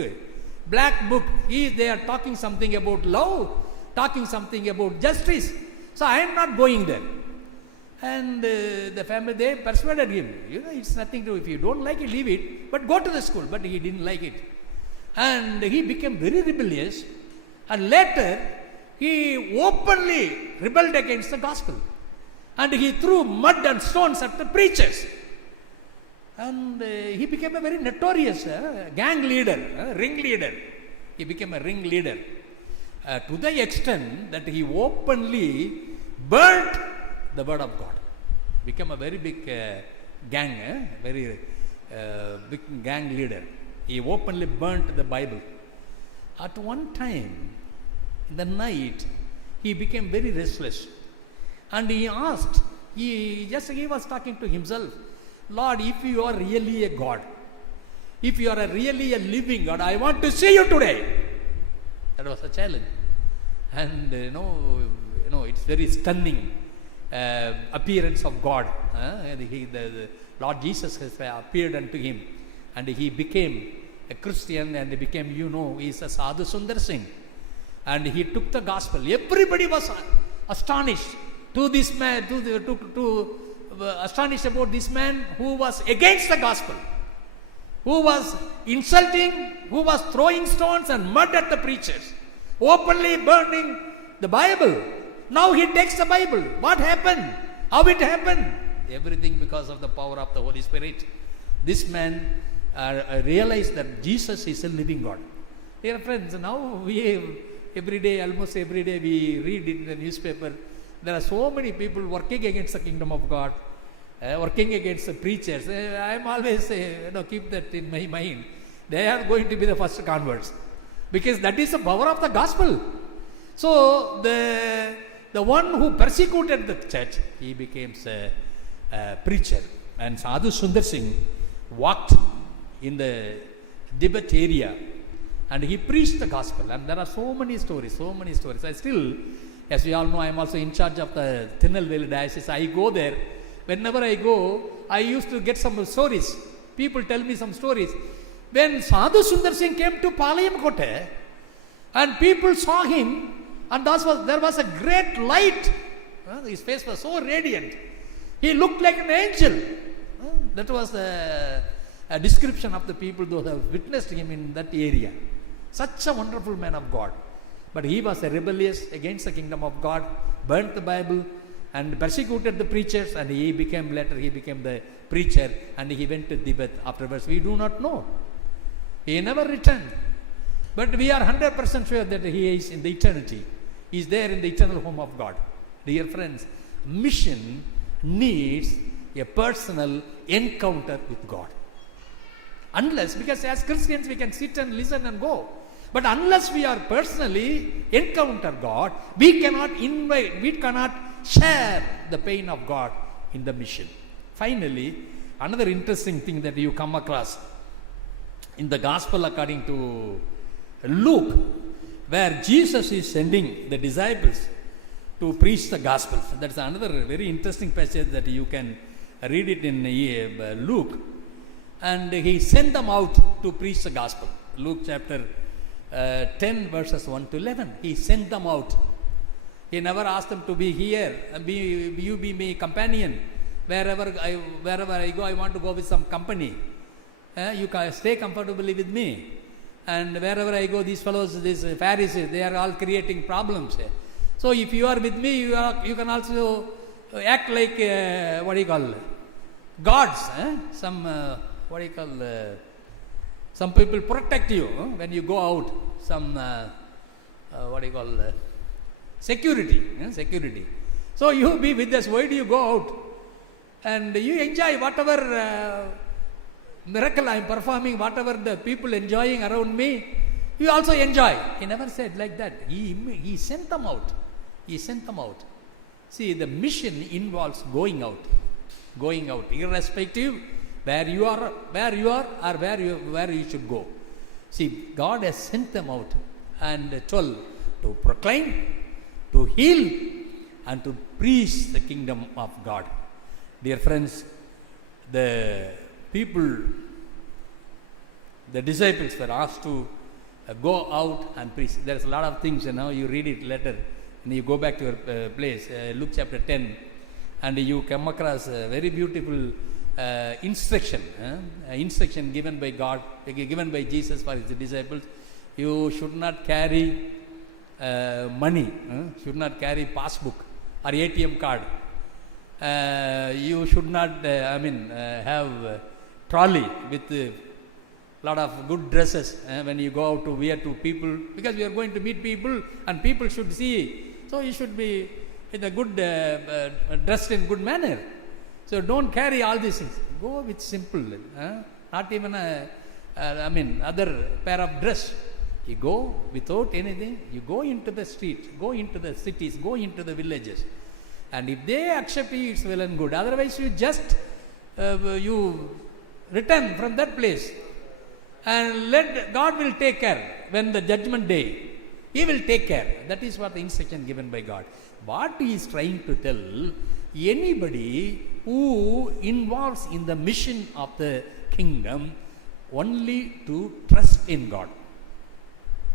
black book. They are talking something about love, talking something about justice. So I am not going there. And the family, they persuaded him. You know, it's nothing to, if you don't like it, leave it, but go to the school. But he didn't like it. And he became very rebellious. And later, he openly rebelled against the gospel. And he threw mud and stones at the preachers. And he became a very notorious gang leader, ringleader. He became a ringleader. To the extent that he openly burnt the word of God. Became a very big gang, very big gang leader. He openly burnt the Bible. At one time, in the night, he became very restless. And he asked, he was talking to himself, Lord, if you are really a God, if you are really a living God, I want to see you today. That was a challenge. And it's very stunning appearance of God. The Lord Jesus has appeared unto him, and he became a Christian, and he became, he's a Sadhu Sundar Singh. And he took the gospel. Everybody was astonished to this man, astonished about this man who was against the gospel, who was insulting, who was throwing stones and mud at the preachers, openly burning the Bible. Now he takes the Bible. What happened? How it happened? Everything because of the power of the Holy Spirit. This man realized that Jesus is a living God. Dear friends, now almost every day we read in the newspaper, there are so many people working against the kingdom of God, working against the preachers. I am always keep that in my mind. They are going to be the first converts, because that is the power of the gospel. So the one who persecuted the church, he became a preacher. And Sadhu Sundar Singh walked in the Tibet area, and he preached the gospel. And there are so many stories. I still, as we all know, I am also in charge of the Tirunelveli diocese. I go there. Whenever I go, I used to get some stories. People tell me some stories. When Sadhu Sundar Singh came to Palayam Kotte, and people saw him, and there was a great light. His face was so radiant. He looked like an angel. That was a description of the people who have witnessed him in that area. Such a wonderful man of God. But he was rebellious against the kingdom of God, burnt the Bible, and persecuted the preachers, and later he became the preacher, and he went to Tibet afterwards. We do not know. He never returned. But we are 100% sure that he is in the eternity. He is there in the eternal home of God. Dear friends, mission needs a personal encounter with God. Because as Christians we can sit and listen and go. But unless we are personally encounter God, we cannot share the pain of God in the mission. Finally, another interesting thing that you come across in the gospel according to Luke, where Jesus is sending the disciples to preach the gospel. That's another very interesting passage that you can read it in Luke. And he sent them out to preach the gospel. Luke chapter 10 verses 1 to 11. He sent them out. He never asked them to be here, you be my companion. Wherever I go, I want to go with some company. You can stay comfortably with me. And wherever I go, these fellows, these Pharisees, they are all creating problems. So if you are with me, you can also act like, gods. Some people protect you when you go out. Some, security. So you be with us. Why do you go out? And you enjoy whatever miracle I am performing, whatever the people enjoying around me, you also enjoy. He never said like that. He sent them out. See, the mission involves going out, irrespective where you are or where you should go. See, God has sent them out and told to proclaim, to heal, and to preach the kingdom of God. Dear friends, the disciples were asked to go out and preach. There's a lot of things, you read it later, and you go back to your place, Luke chapter 10, and you come across a very beautiful instruction given by God, given by Jesus for his disciples. You should not carry money, should not carry passbook or ATM card. You should not, have trolley with lot of good dresses when you go out to wear to people, because we are going to meet people and people should see. So you should be in a good dressed in good manner. So don't carry all these things. Go with simple, not even other pair of dress. You go without anything. You go into the street, go into the cities, go into the villages, and if they accept you, it's well and good. Otherwise, you just you return from that place, and let God will take care when the judgment day. He will take care. That is what the instruction given by God. What he is trying to tell, anybody who involves in the mission of the kingdom, only to trust in God.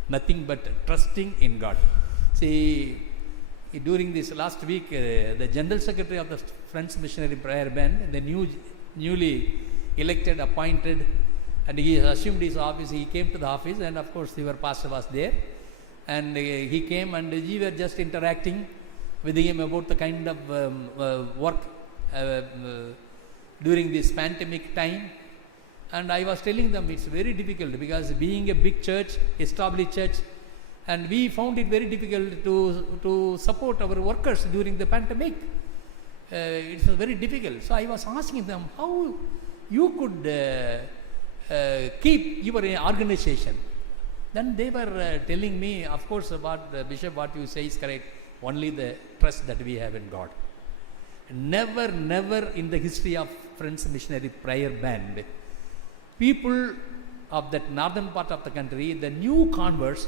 Nothing but trusting in God. See, during this last week, the General Secretary of the Friends Missionary Prayer Band, the newly elected, appointed, and he assumed his office. He came to the office, and of course, your pastor was there. And he came, and we were just interacting with him about the kind of work during this pandemic time. And I was telling them it's very difficult, because being a big church, established church, and we found it very difficult to support our workers during the pandemic. It was very difficult. So I was asking them how you could keep your organization. Then they were telling me, of course, Bishop, what you say is correct. Only the trust that we have in God. Never in the history of Friends Missionary Prayer Band, people of that northern part of the country, the new converts,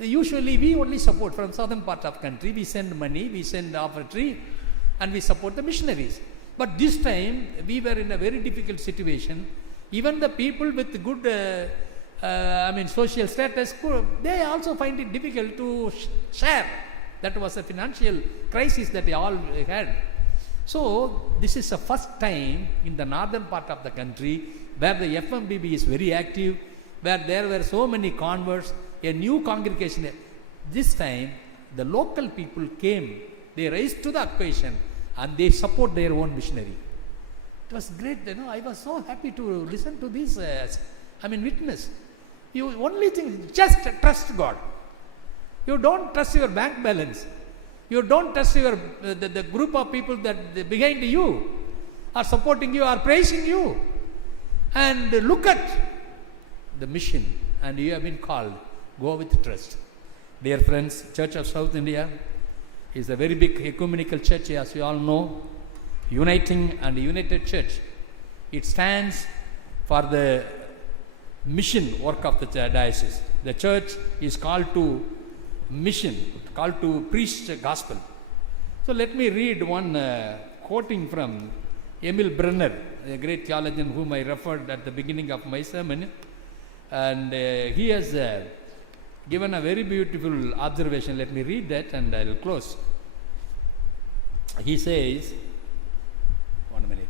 usually we only support from southern part of the country. We send money, we send offertory, and we support the missionaries. But this time, we were in a very difficult situation. Even the people with good social status, they also find it difficult to share. That was a financial crisis that they all had. So, this is the first time in the northern part of the country where the FMBB is very active, where there were so many converts, a new congregation. This time, the local people came, they raised to the occasion, and they support their own missionary. It was great, I was so happy to listen to this, witness. You only think, just trust God. You don't trust your bank balance. You don't trust your the group of people that behind you are supporting you, are praising you. And look at the mission, and you have been called. Go with trust. Dear friends, Church of South India is a very big ecumenical church, as you all know, uniting and united church. It stands for the mission work of the diocese. The church is called to mission, called to preach the gospel. So let me read one quoting from Emil Brenner, a great theologian whom I referred at the beginning of my sermon. And he has given a very beautiful observation. Let me read that and I will close. He says, 1 minute.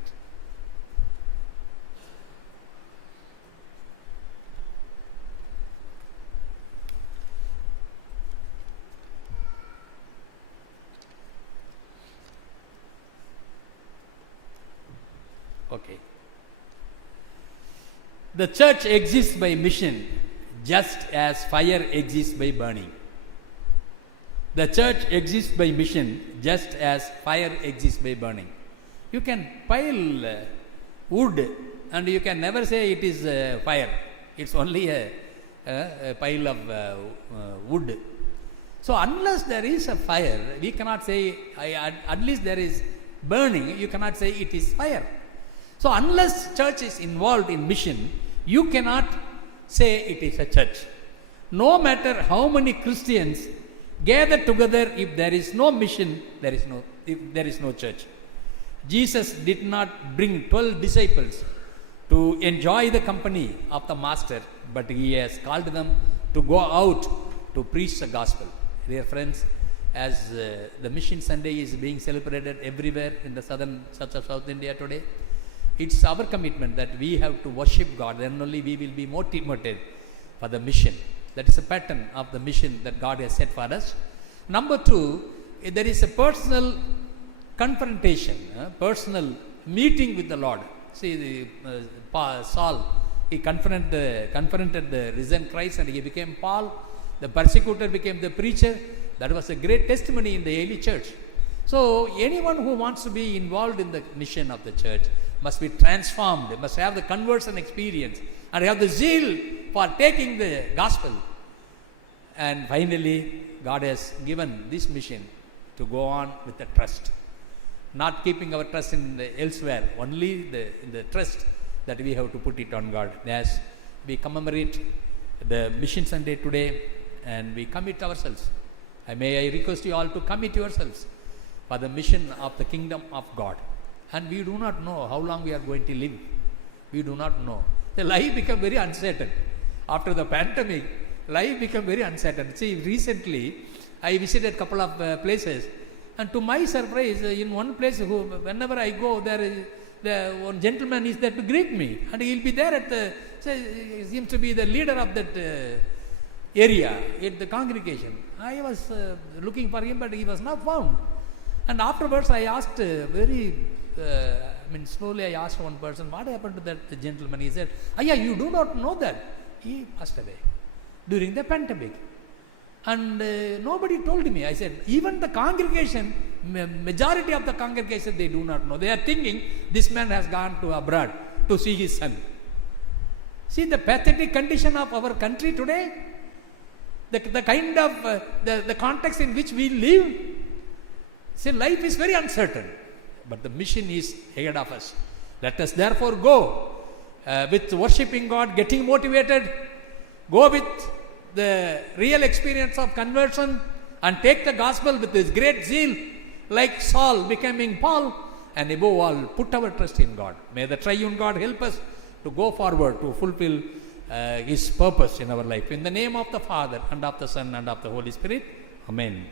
Okay. The church exists by mission, just as fire exists by burning. The church exists by mission, just as fire exists by burning. You can pile wood and you can never say it is fire. It's only a pile of wood. So unless there is a fire, we cannot say, at least there is burning, you cannot say it is fire. So unless church is involved in mission, you cannot say it is a church. No matter how many Christians gather together, if there is no mission, there is no church. Jesus did not bring 12 disciples to enjoy the company of the master, but he has called them to go out to preach the gospel. Dear friends, as the Mission Sunday is being celebrated everywhere in the southern Church of South India today. It's our commitment that we have to worship God, then only we will be motivated for the mission. That is a pattern of the mission that God has set for us. Number two, there is a personal confrontation, personal meeting with the Lord. See, Saul, he confronted the risen Christ and he became Paul. The persecutor became the preacher. That was a great testimony in the early church. So, anyone who wants to be involved in the mission of the church must be transformed, must have the conversion experience and have the zeal for taking the gospel. And finally, God has given this mission to go on with the trust. Not keeping our trust in elsewhere, only in the trust that we have to put it on God. As we commemorate the Mission Sunday today and we commit ourselves, may I request you all to commit yourselves for the mission of the kingdom of God. And we do not know how long we are going to live. We do not know. The life become very uncertain. After the pandemic, life became very uncertain. See, recently I visited a couple of places, and to my surprise, in one place, whenever I go, there is one gentleman is there to greet me, and he'll be there at the, he seems to be the leader of that area at the congregation. I was looking for him, but he was not found. And afterwards, I asked slowly I asked one person, what happened to that gentleman? He said, you do not know that. He passed away during the pandemic. And nobody told me. I said, even the congregation, majority of the congregation, they do not know. They are thinking this man has gone to abroad to see his son. See the pathetic condition of our country today, the kind of the context in which we live. See, life is very uncertain, but the mission is ahead of us. Let us therefore go with worshipping God, getting motivated, go with the real experience of conversion and take the gospel with this great zeal, like Saul becoming Paul, and above all, put our trust in God. May the triune God help us to go forward to fulfill His purpose in our life. In the name of the Father, and of the Son, and of the Holy Spirit. Amen.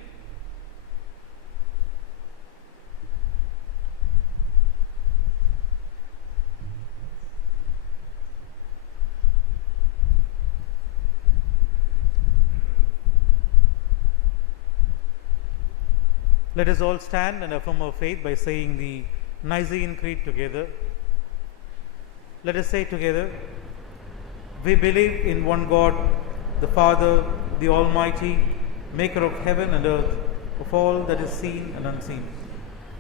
Let us all stand and affirm our faith by saying the Nicene Creed together. Let us say together, we believe in one God, the Father, the Almighty, maker of heaven and earth, of all that is seen and unseen.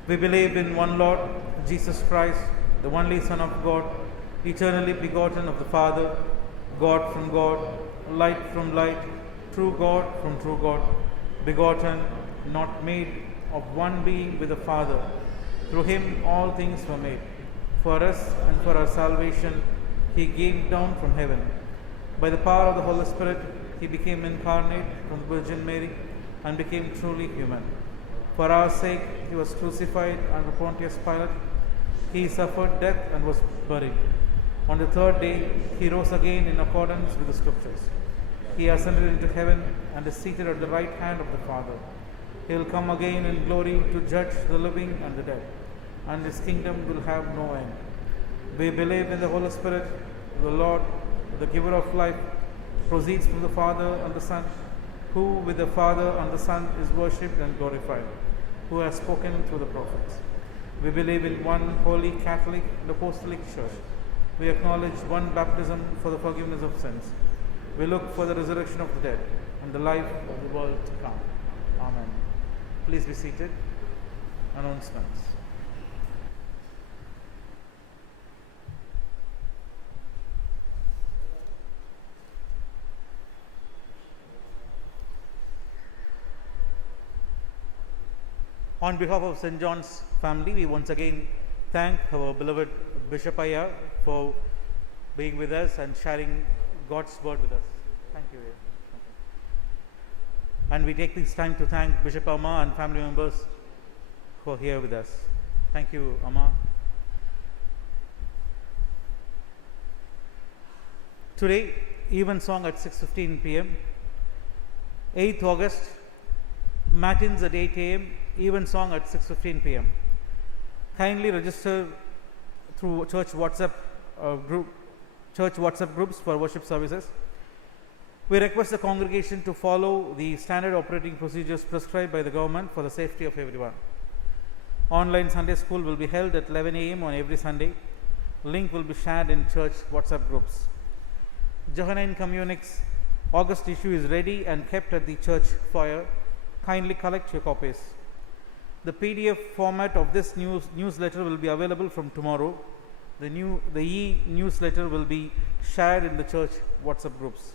We believe in one Lord, Jesus Christ, the only Son of God, eternally begotten of the Father, God from God, light from light, true God from true God, begotten, not made, of one being with the Father. Through Him all things were made. For us and for our salvation, He came down from heaven. By the power of the Holy Spirit, He became incarnate from the Virgin Mary and became truly human. For our sake, He was crucified under Pontius Pilate. He suffered death and was buried. On the third day, He rose again in accordance with the Scriptures. He ascended into heaven and is seated at the right hand of the Father. He will come again in glory to judge the living and the dead, and His kingdom will have no end. We believe in the Holy Spirit, the Lord, the giver of life, proceeds from the Father and the Son, who with the Father and the Son is worshipped and glorified, who has spoken through the prophets. We believe in one holy Catholic and Apostolic Church. We acknowledge one baptism for the forgiveness of sins. We look for the resurrection of the dead and the life of the world to come. Amen. Please be seated. Announcements. On behalf of St. John's family, we once again thank our beloved Bishop Aya for being with us and sharing God's word with us. Thank you. And we take this time to thank Bishop Amma and family members who are here with us. Thank you, Amma. Today, event song at 6:15 p.m. 8th August, Matins at 8 a.m., evensong at 6:15 p.m. Kindly register through church WhatsApp groups for worship services. We request the congregation to follow the standard operating procedures prescribed by the government for the safety of everyone. Online Sunday school will be held at 11 a.m. on every Sunday. Link will be shared in church WhatsApp groups. Johannine Communics August issue is ready and kept at the church foyer. Kindly collect your copies. The PDF format of this newsletter will be available from tomorrow. The e-newsletter will be shared in the church WhatsApp groups.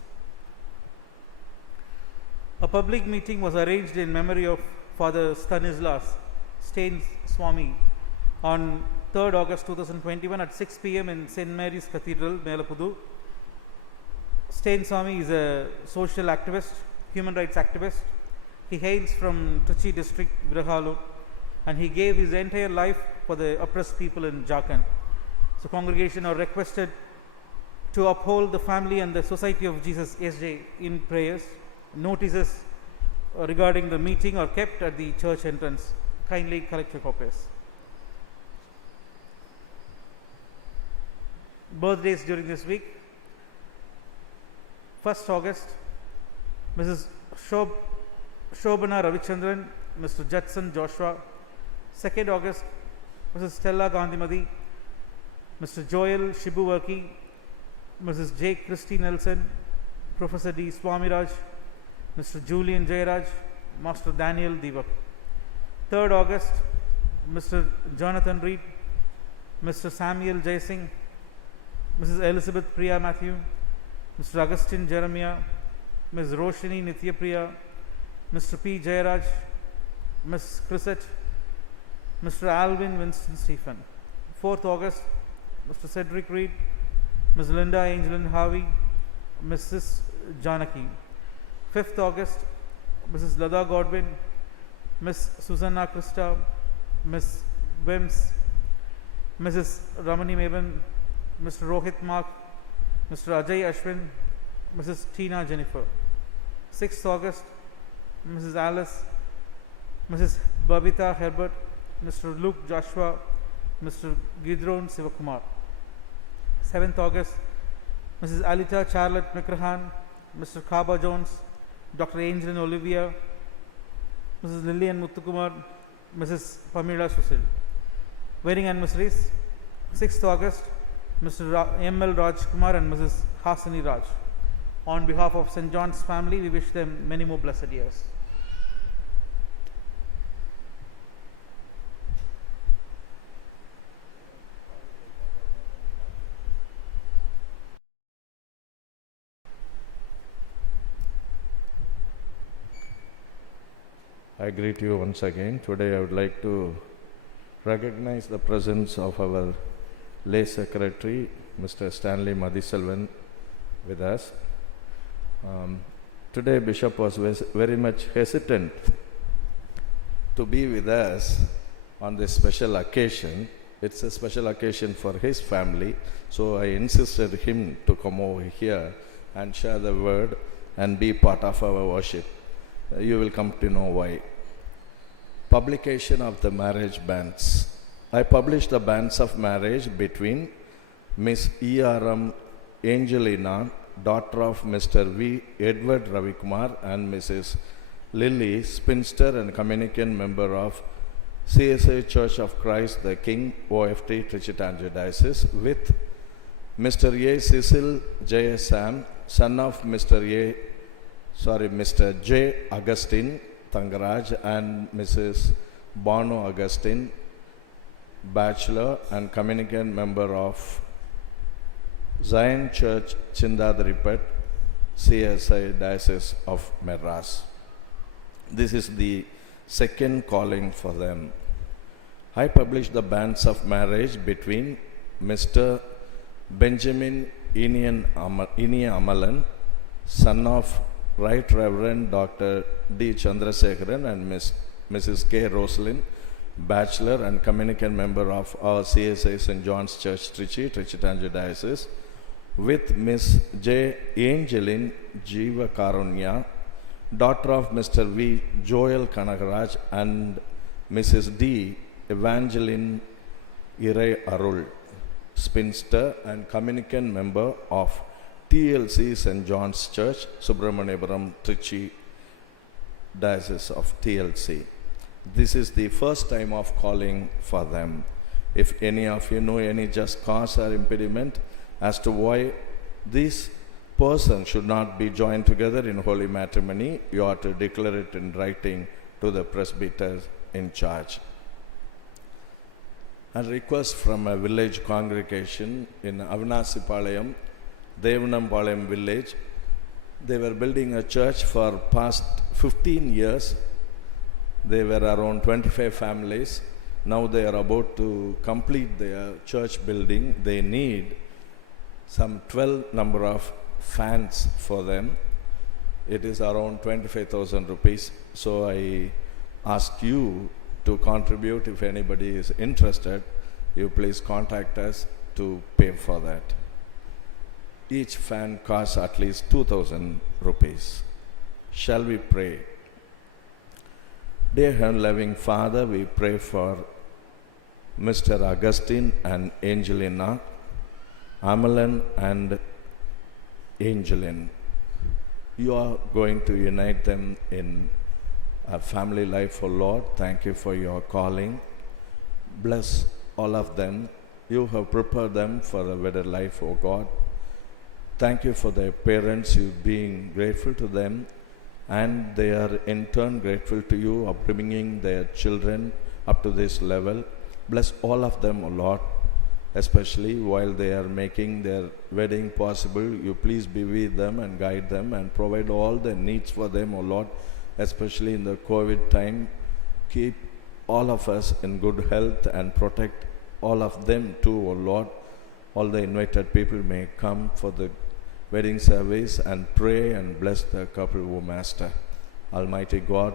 A public meeting was arranged in memory of Father Stanislas Stein Swami on 3rd August 2021 at 6 p.m. in St. Mary's Cathedral, Melapudu. Stein Swami is a social activist, human rights activist. He hails from Trichy district, Virahalu, and he gave his entire life for the oppressed people in Jharkhand. So congregation are requested to uphold the family and the Society of Jesus SJ in prayers. Notices regarding the meeting are kept at the church entrance. Kindly collect your copies. Birthdays during this week. 1st August, Mrs. Shobana Ravichandran, Mr. Judson Joshua. 2nd August, Mrs. Stella Gandhimadi, Mr. Joel Shibuwaki, Mrs. J. Christy Nelson, Professor D. Swamiraj, Mr. Julian Jairaj, Master Daniel Divak. 3rd August, Mr. Jonathan Reed, Mr. Samuel Jaising, Mrs. Elizabeth Priya Matthew, Mr. Augustine Jeremiah, Ms. Roshini Nityapriya, Mr. P. Jairaj, Ms. Chrisette, Mr. Alvin Winston Stephen. 4th August, Mr. Cedric Reed, Ms. Linda Angelin Harvey, Mrs. Janaki. 5th August, Mrs. Lada Godwin, Ms. Susanna Krista, Ms. Wims, Mrs. Ramani Maven, Mr. Rohit Mark, Mr. Ajay Ashwin, Mrs. Tina Jennifer. 6th August, Mrs. Alice, Mrs. Babita Herbert, Mr. Luke Joshua, Mr. Gidron Sivakumar. 7th August, Mrs. Alita Charlotte McCrahan, Mr. Kaba Jones, Dr. Angelin Olivia, Mrs. Lillian Muthukumar, Mrs. Pamela Susil. Wedding anniversaries. 6th August, Mr. M.L. Rajkumar and Mrs. Hasani Raj. On behalf of St. John's family, we wish them many more blessed years. I greet you once again. Today I would like to recognize the presence of our lay secretary, Mr. Stanley Madhiselvan, with us. Today Bishop was very much hesitant to be with us on this special occasion. It's a special occasion for his family, so I insisted him to come over here and share the word and be part of our worship. You will come to know why. Publication of the marriage banns. I published the banns of marriage between Miss E.R.M. Angelina, daughter of Mr. V. Edward Ravikumar, and Mrs. Lily, spinster and communicant member of CSI Church of Christ the King, OFT, Trichy Diocese, with Mr. A. Cecil J. Sam, son of Mr. J. Augustine Tangaraj and Mrs. Banu Augustine, bachelor and communicant member of Zion Church, Chindadripet, CSI Diocese of Madras. This is the second calling for them. I published the banns of marriage between Mr. Benjamin Iniya Amalan, son of Right Reverend Dr. D. Chandrasekharan, and Mrs. K. Roslyn, bachelor and communicant member of our CSI St. John's Church, Trichy Diocese, with Miss J. Angelin Jeeva Karunya, daughter of Mr. V. Joel Kanagaraj and Mrs. D. Evangeline Irai Arul, spinster and communicant member of TLC St. John's Church, Subramaniapuram, Trichy, Diocese of TLC. This is the first time of calling for them. If any of you know any just cause or impediment as to why this person should not be joined together in holy matrimony, you are to declare it in writing to the presbyters in charge. A request from a village congregation in Avinasipalayam, Devanambalayam village. They were building a church for past 15 years. They were around 25 families. Now they are about to complete their church building. They need some 12 number of fans for them. It is around 25,000 rupees. So I ask you to contribute. If anybody is interested, you please contact us to pay for that. Each fan costs at least 2,000 rupees. Shall we pray? Dear loving Father, we pray for Mr. Augustine and Angelina, Amalan and Angeline. You are going to unite them in a family life, O Lord. Thank you for your calling. Bless all of them. You have prepared them for a better life, O God. Thank you for their parents, you being grateful to them, and they are in turn grateful to you of bringing their children up to this level. Bless all of them, O Lord, especially while they are making their wedding possible. You please be with them and guide them and provide all the needs for them, O Lord, especially in the COVID time. Keep all of us in good health and protect all of them too, O Lord. All the invited people may come for the wedding service and pray and bless the couple, O Master. Almighty God,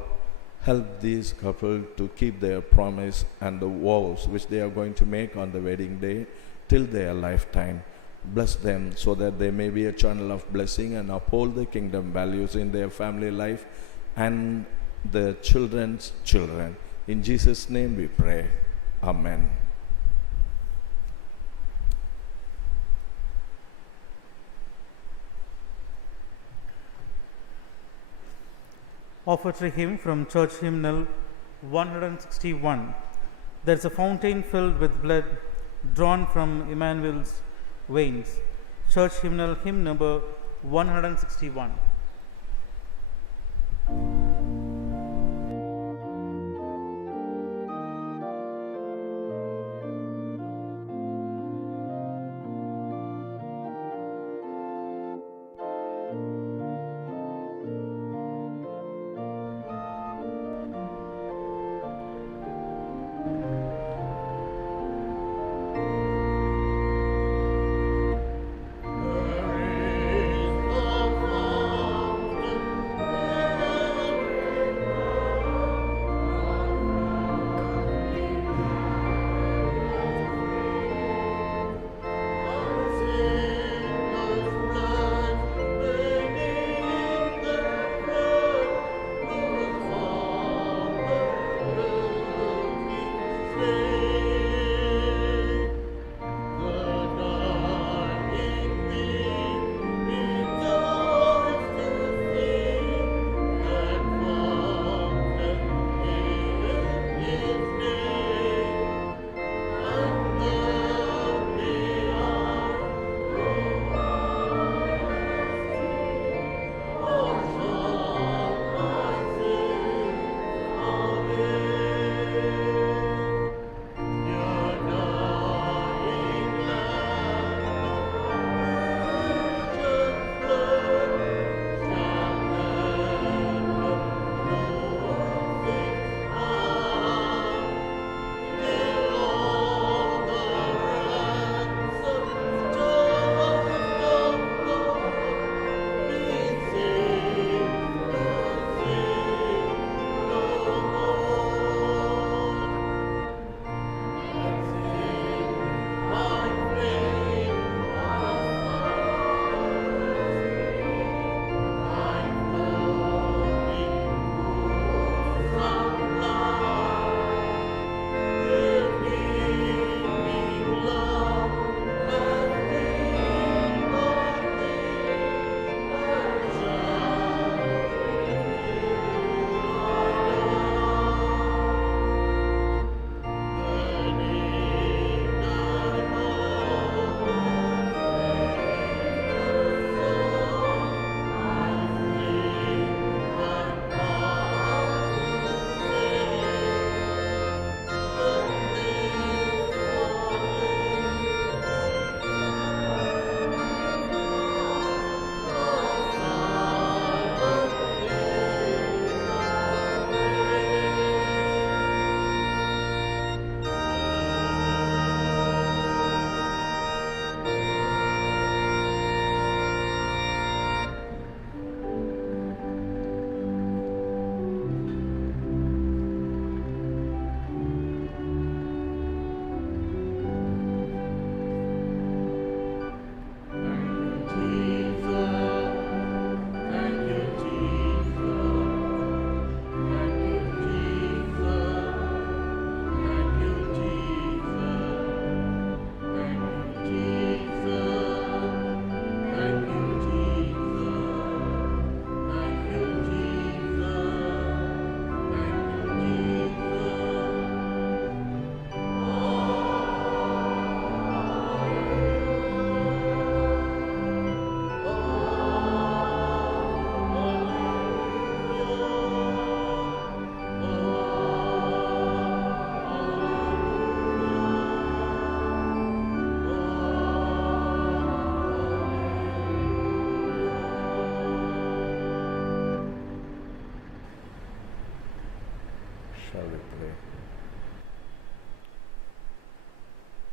help these couple to keep their promise and the vows which they are going to make on the wedding day till their lifetime. Bless them so that they may be a channel of blessing and uphold the kingdom values in their family life and the children's children. In Jesus' name we pray. Amen. Offertory hymn from Church Hymnal 161. There is a fountain filled with blood drawn from Emmanuel's veins. Church Hymnal, hymn number 161. There is the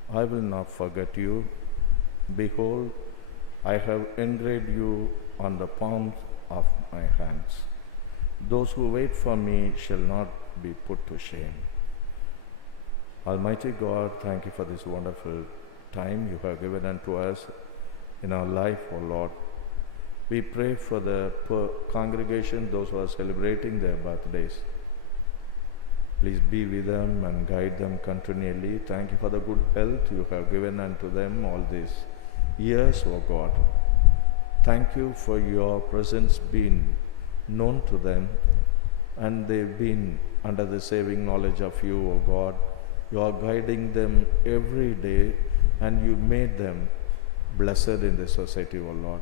pray. I will not forget you. Behold, I have engraved you on the palms of my hands. Those who wait for me shall not be put to shame. Almighty God, thank you for this wonderful time you have given unto us in our life, O Lord. We pray for the poor congregation, those who are celebrating their birthdays. Please be with them and guide them continually. Thank you for the good health you have given unto them all these years, O God. Thank you for your presence being known to them, and they've been under the saving knowledge of you, O God. You are guiding them every day, and you made them blessed in the society, O Lord.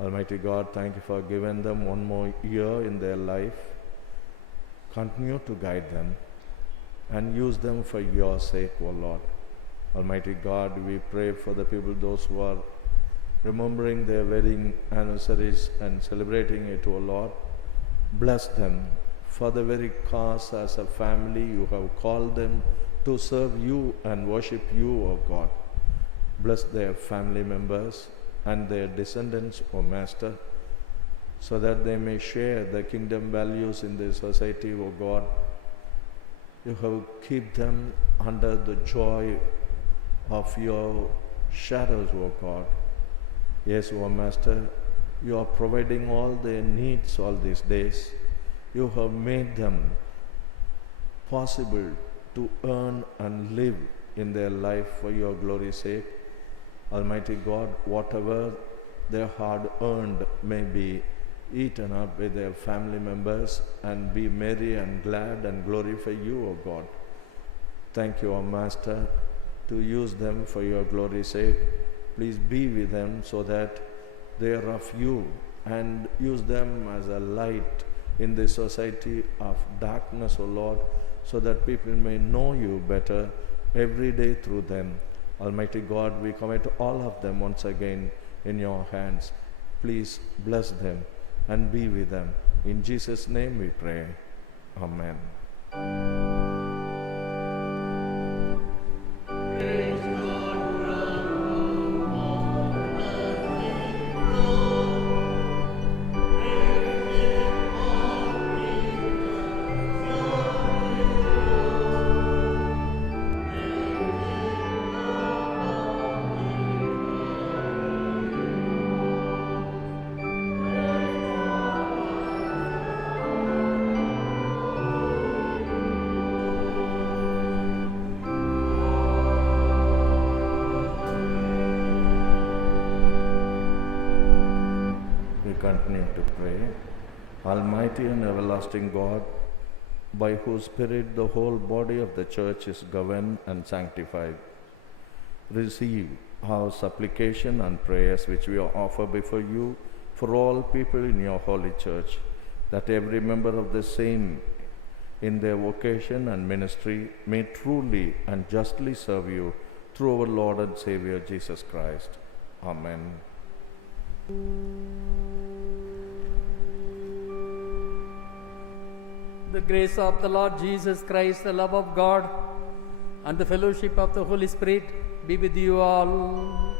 Almighty God, thank you for giving them one more year in their life. Continue to guide them and use them for your sake, O Lord. Almighty God, we pray for the people, those who are remembering their wedding anniversaries and celebrating it, O Lord. Bless them for the very cause as a family you have called them to serve you and worship you, O God. Bless their family members and their descendants, O Master, so that they may share the kingdom values in the society, O God. You have kept them under the joy of your shadows, O God. Yes, O Master, you are providing all their needs all these days. You have made them possible to earn and live in their life for your glory's sake. Almighty God, whatever their hard-earned may be eaten up with their family members, and be merry and glad and glorify you, O God. Thank you, O Master, to use them for your glory's sake. Please be with them so that they are of you, and use them as a light in the society of darkness, O Lord, so that people may know you better every day through them. Almighty God, we commit all of them once again in your hands. Please bless them and be with them. In Jesus' name we pray. Amen. Continue to pray. Almighty and everlasting God, by whose Spirit the whole body of the church is governed and sanctified, receive our supplication and prayers which we offer before you for all people in your holy church, that every member of the same in their vocation and ministry may truly and justly serve you through our Lord and Savior Jesus Christ. Amen. The grace of the Lord Jesus Christ, the love of God, and the fellowship of the Holy Spirit be with you all.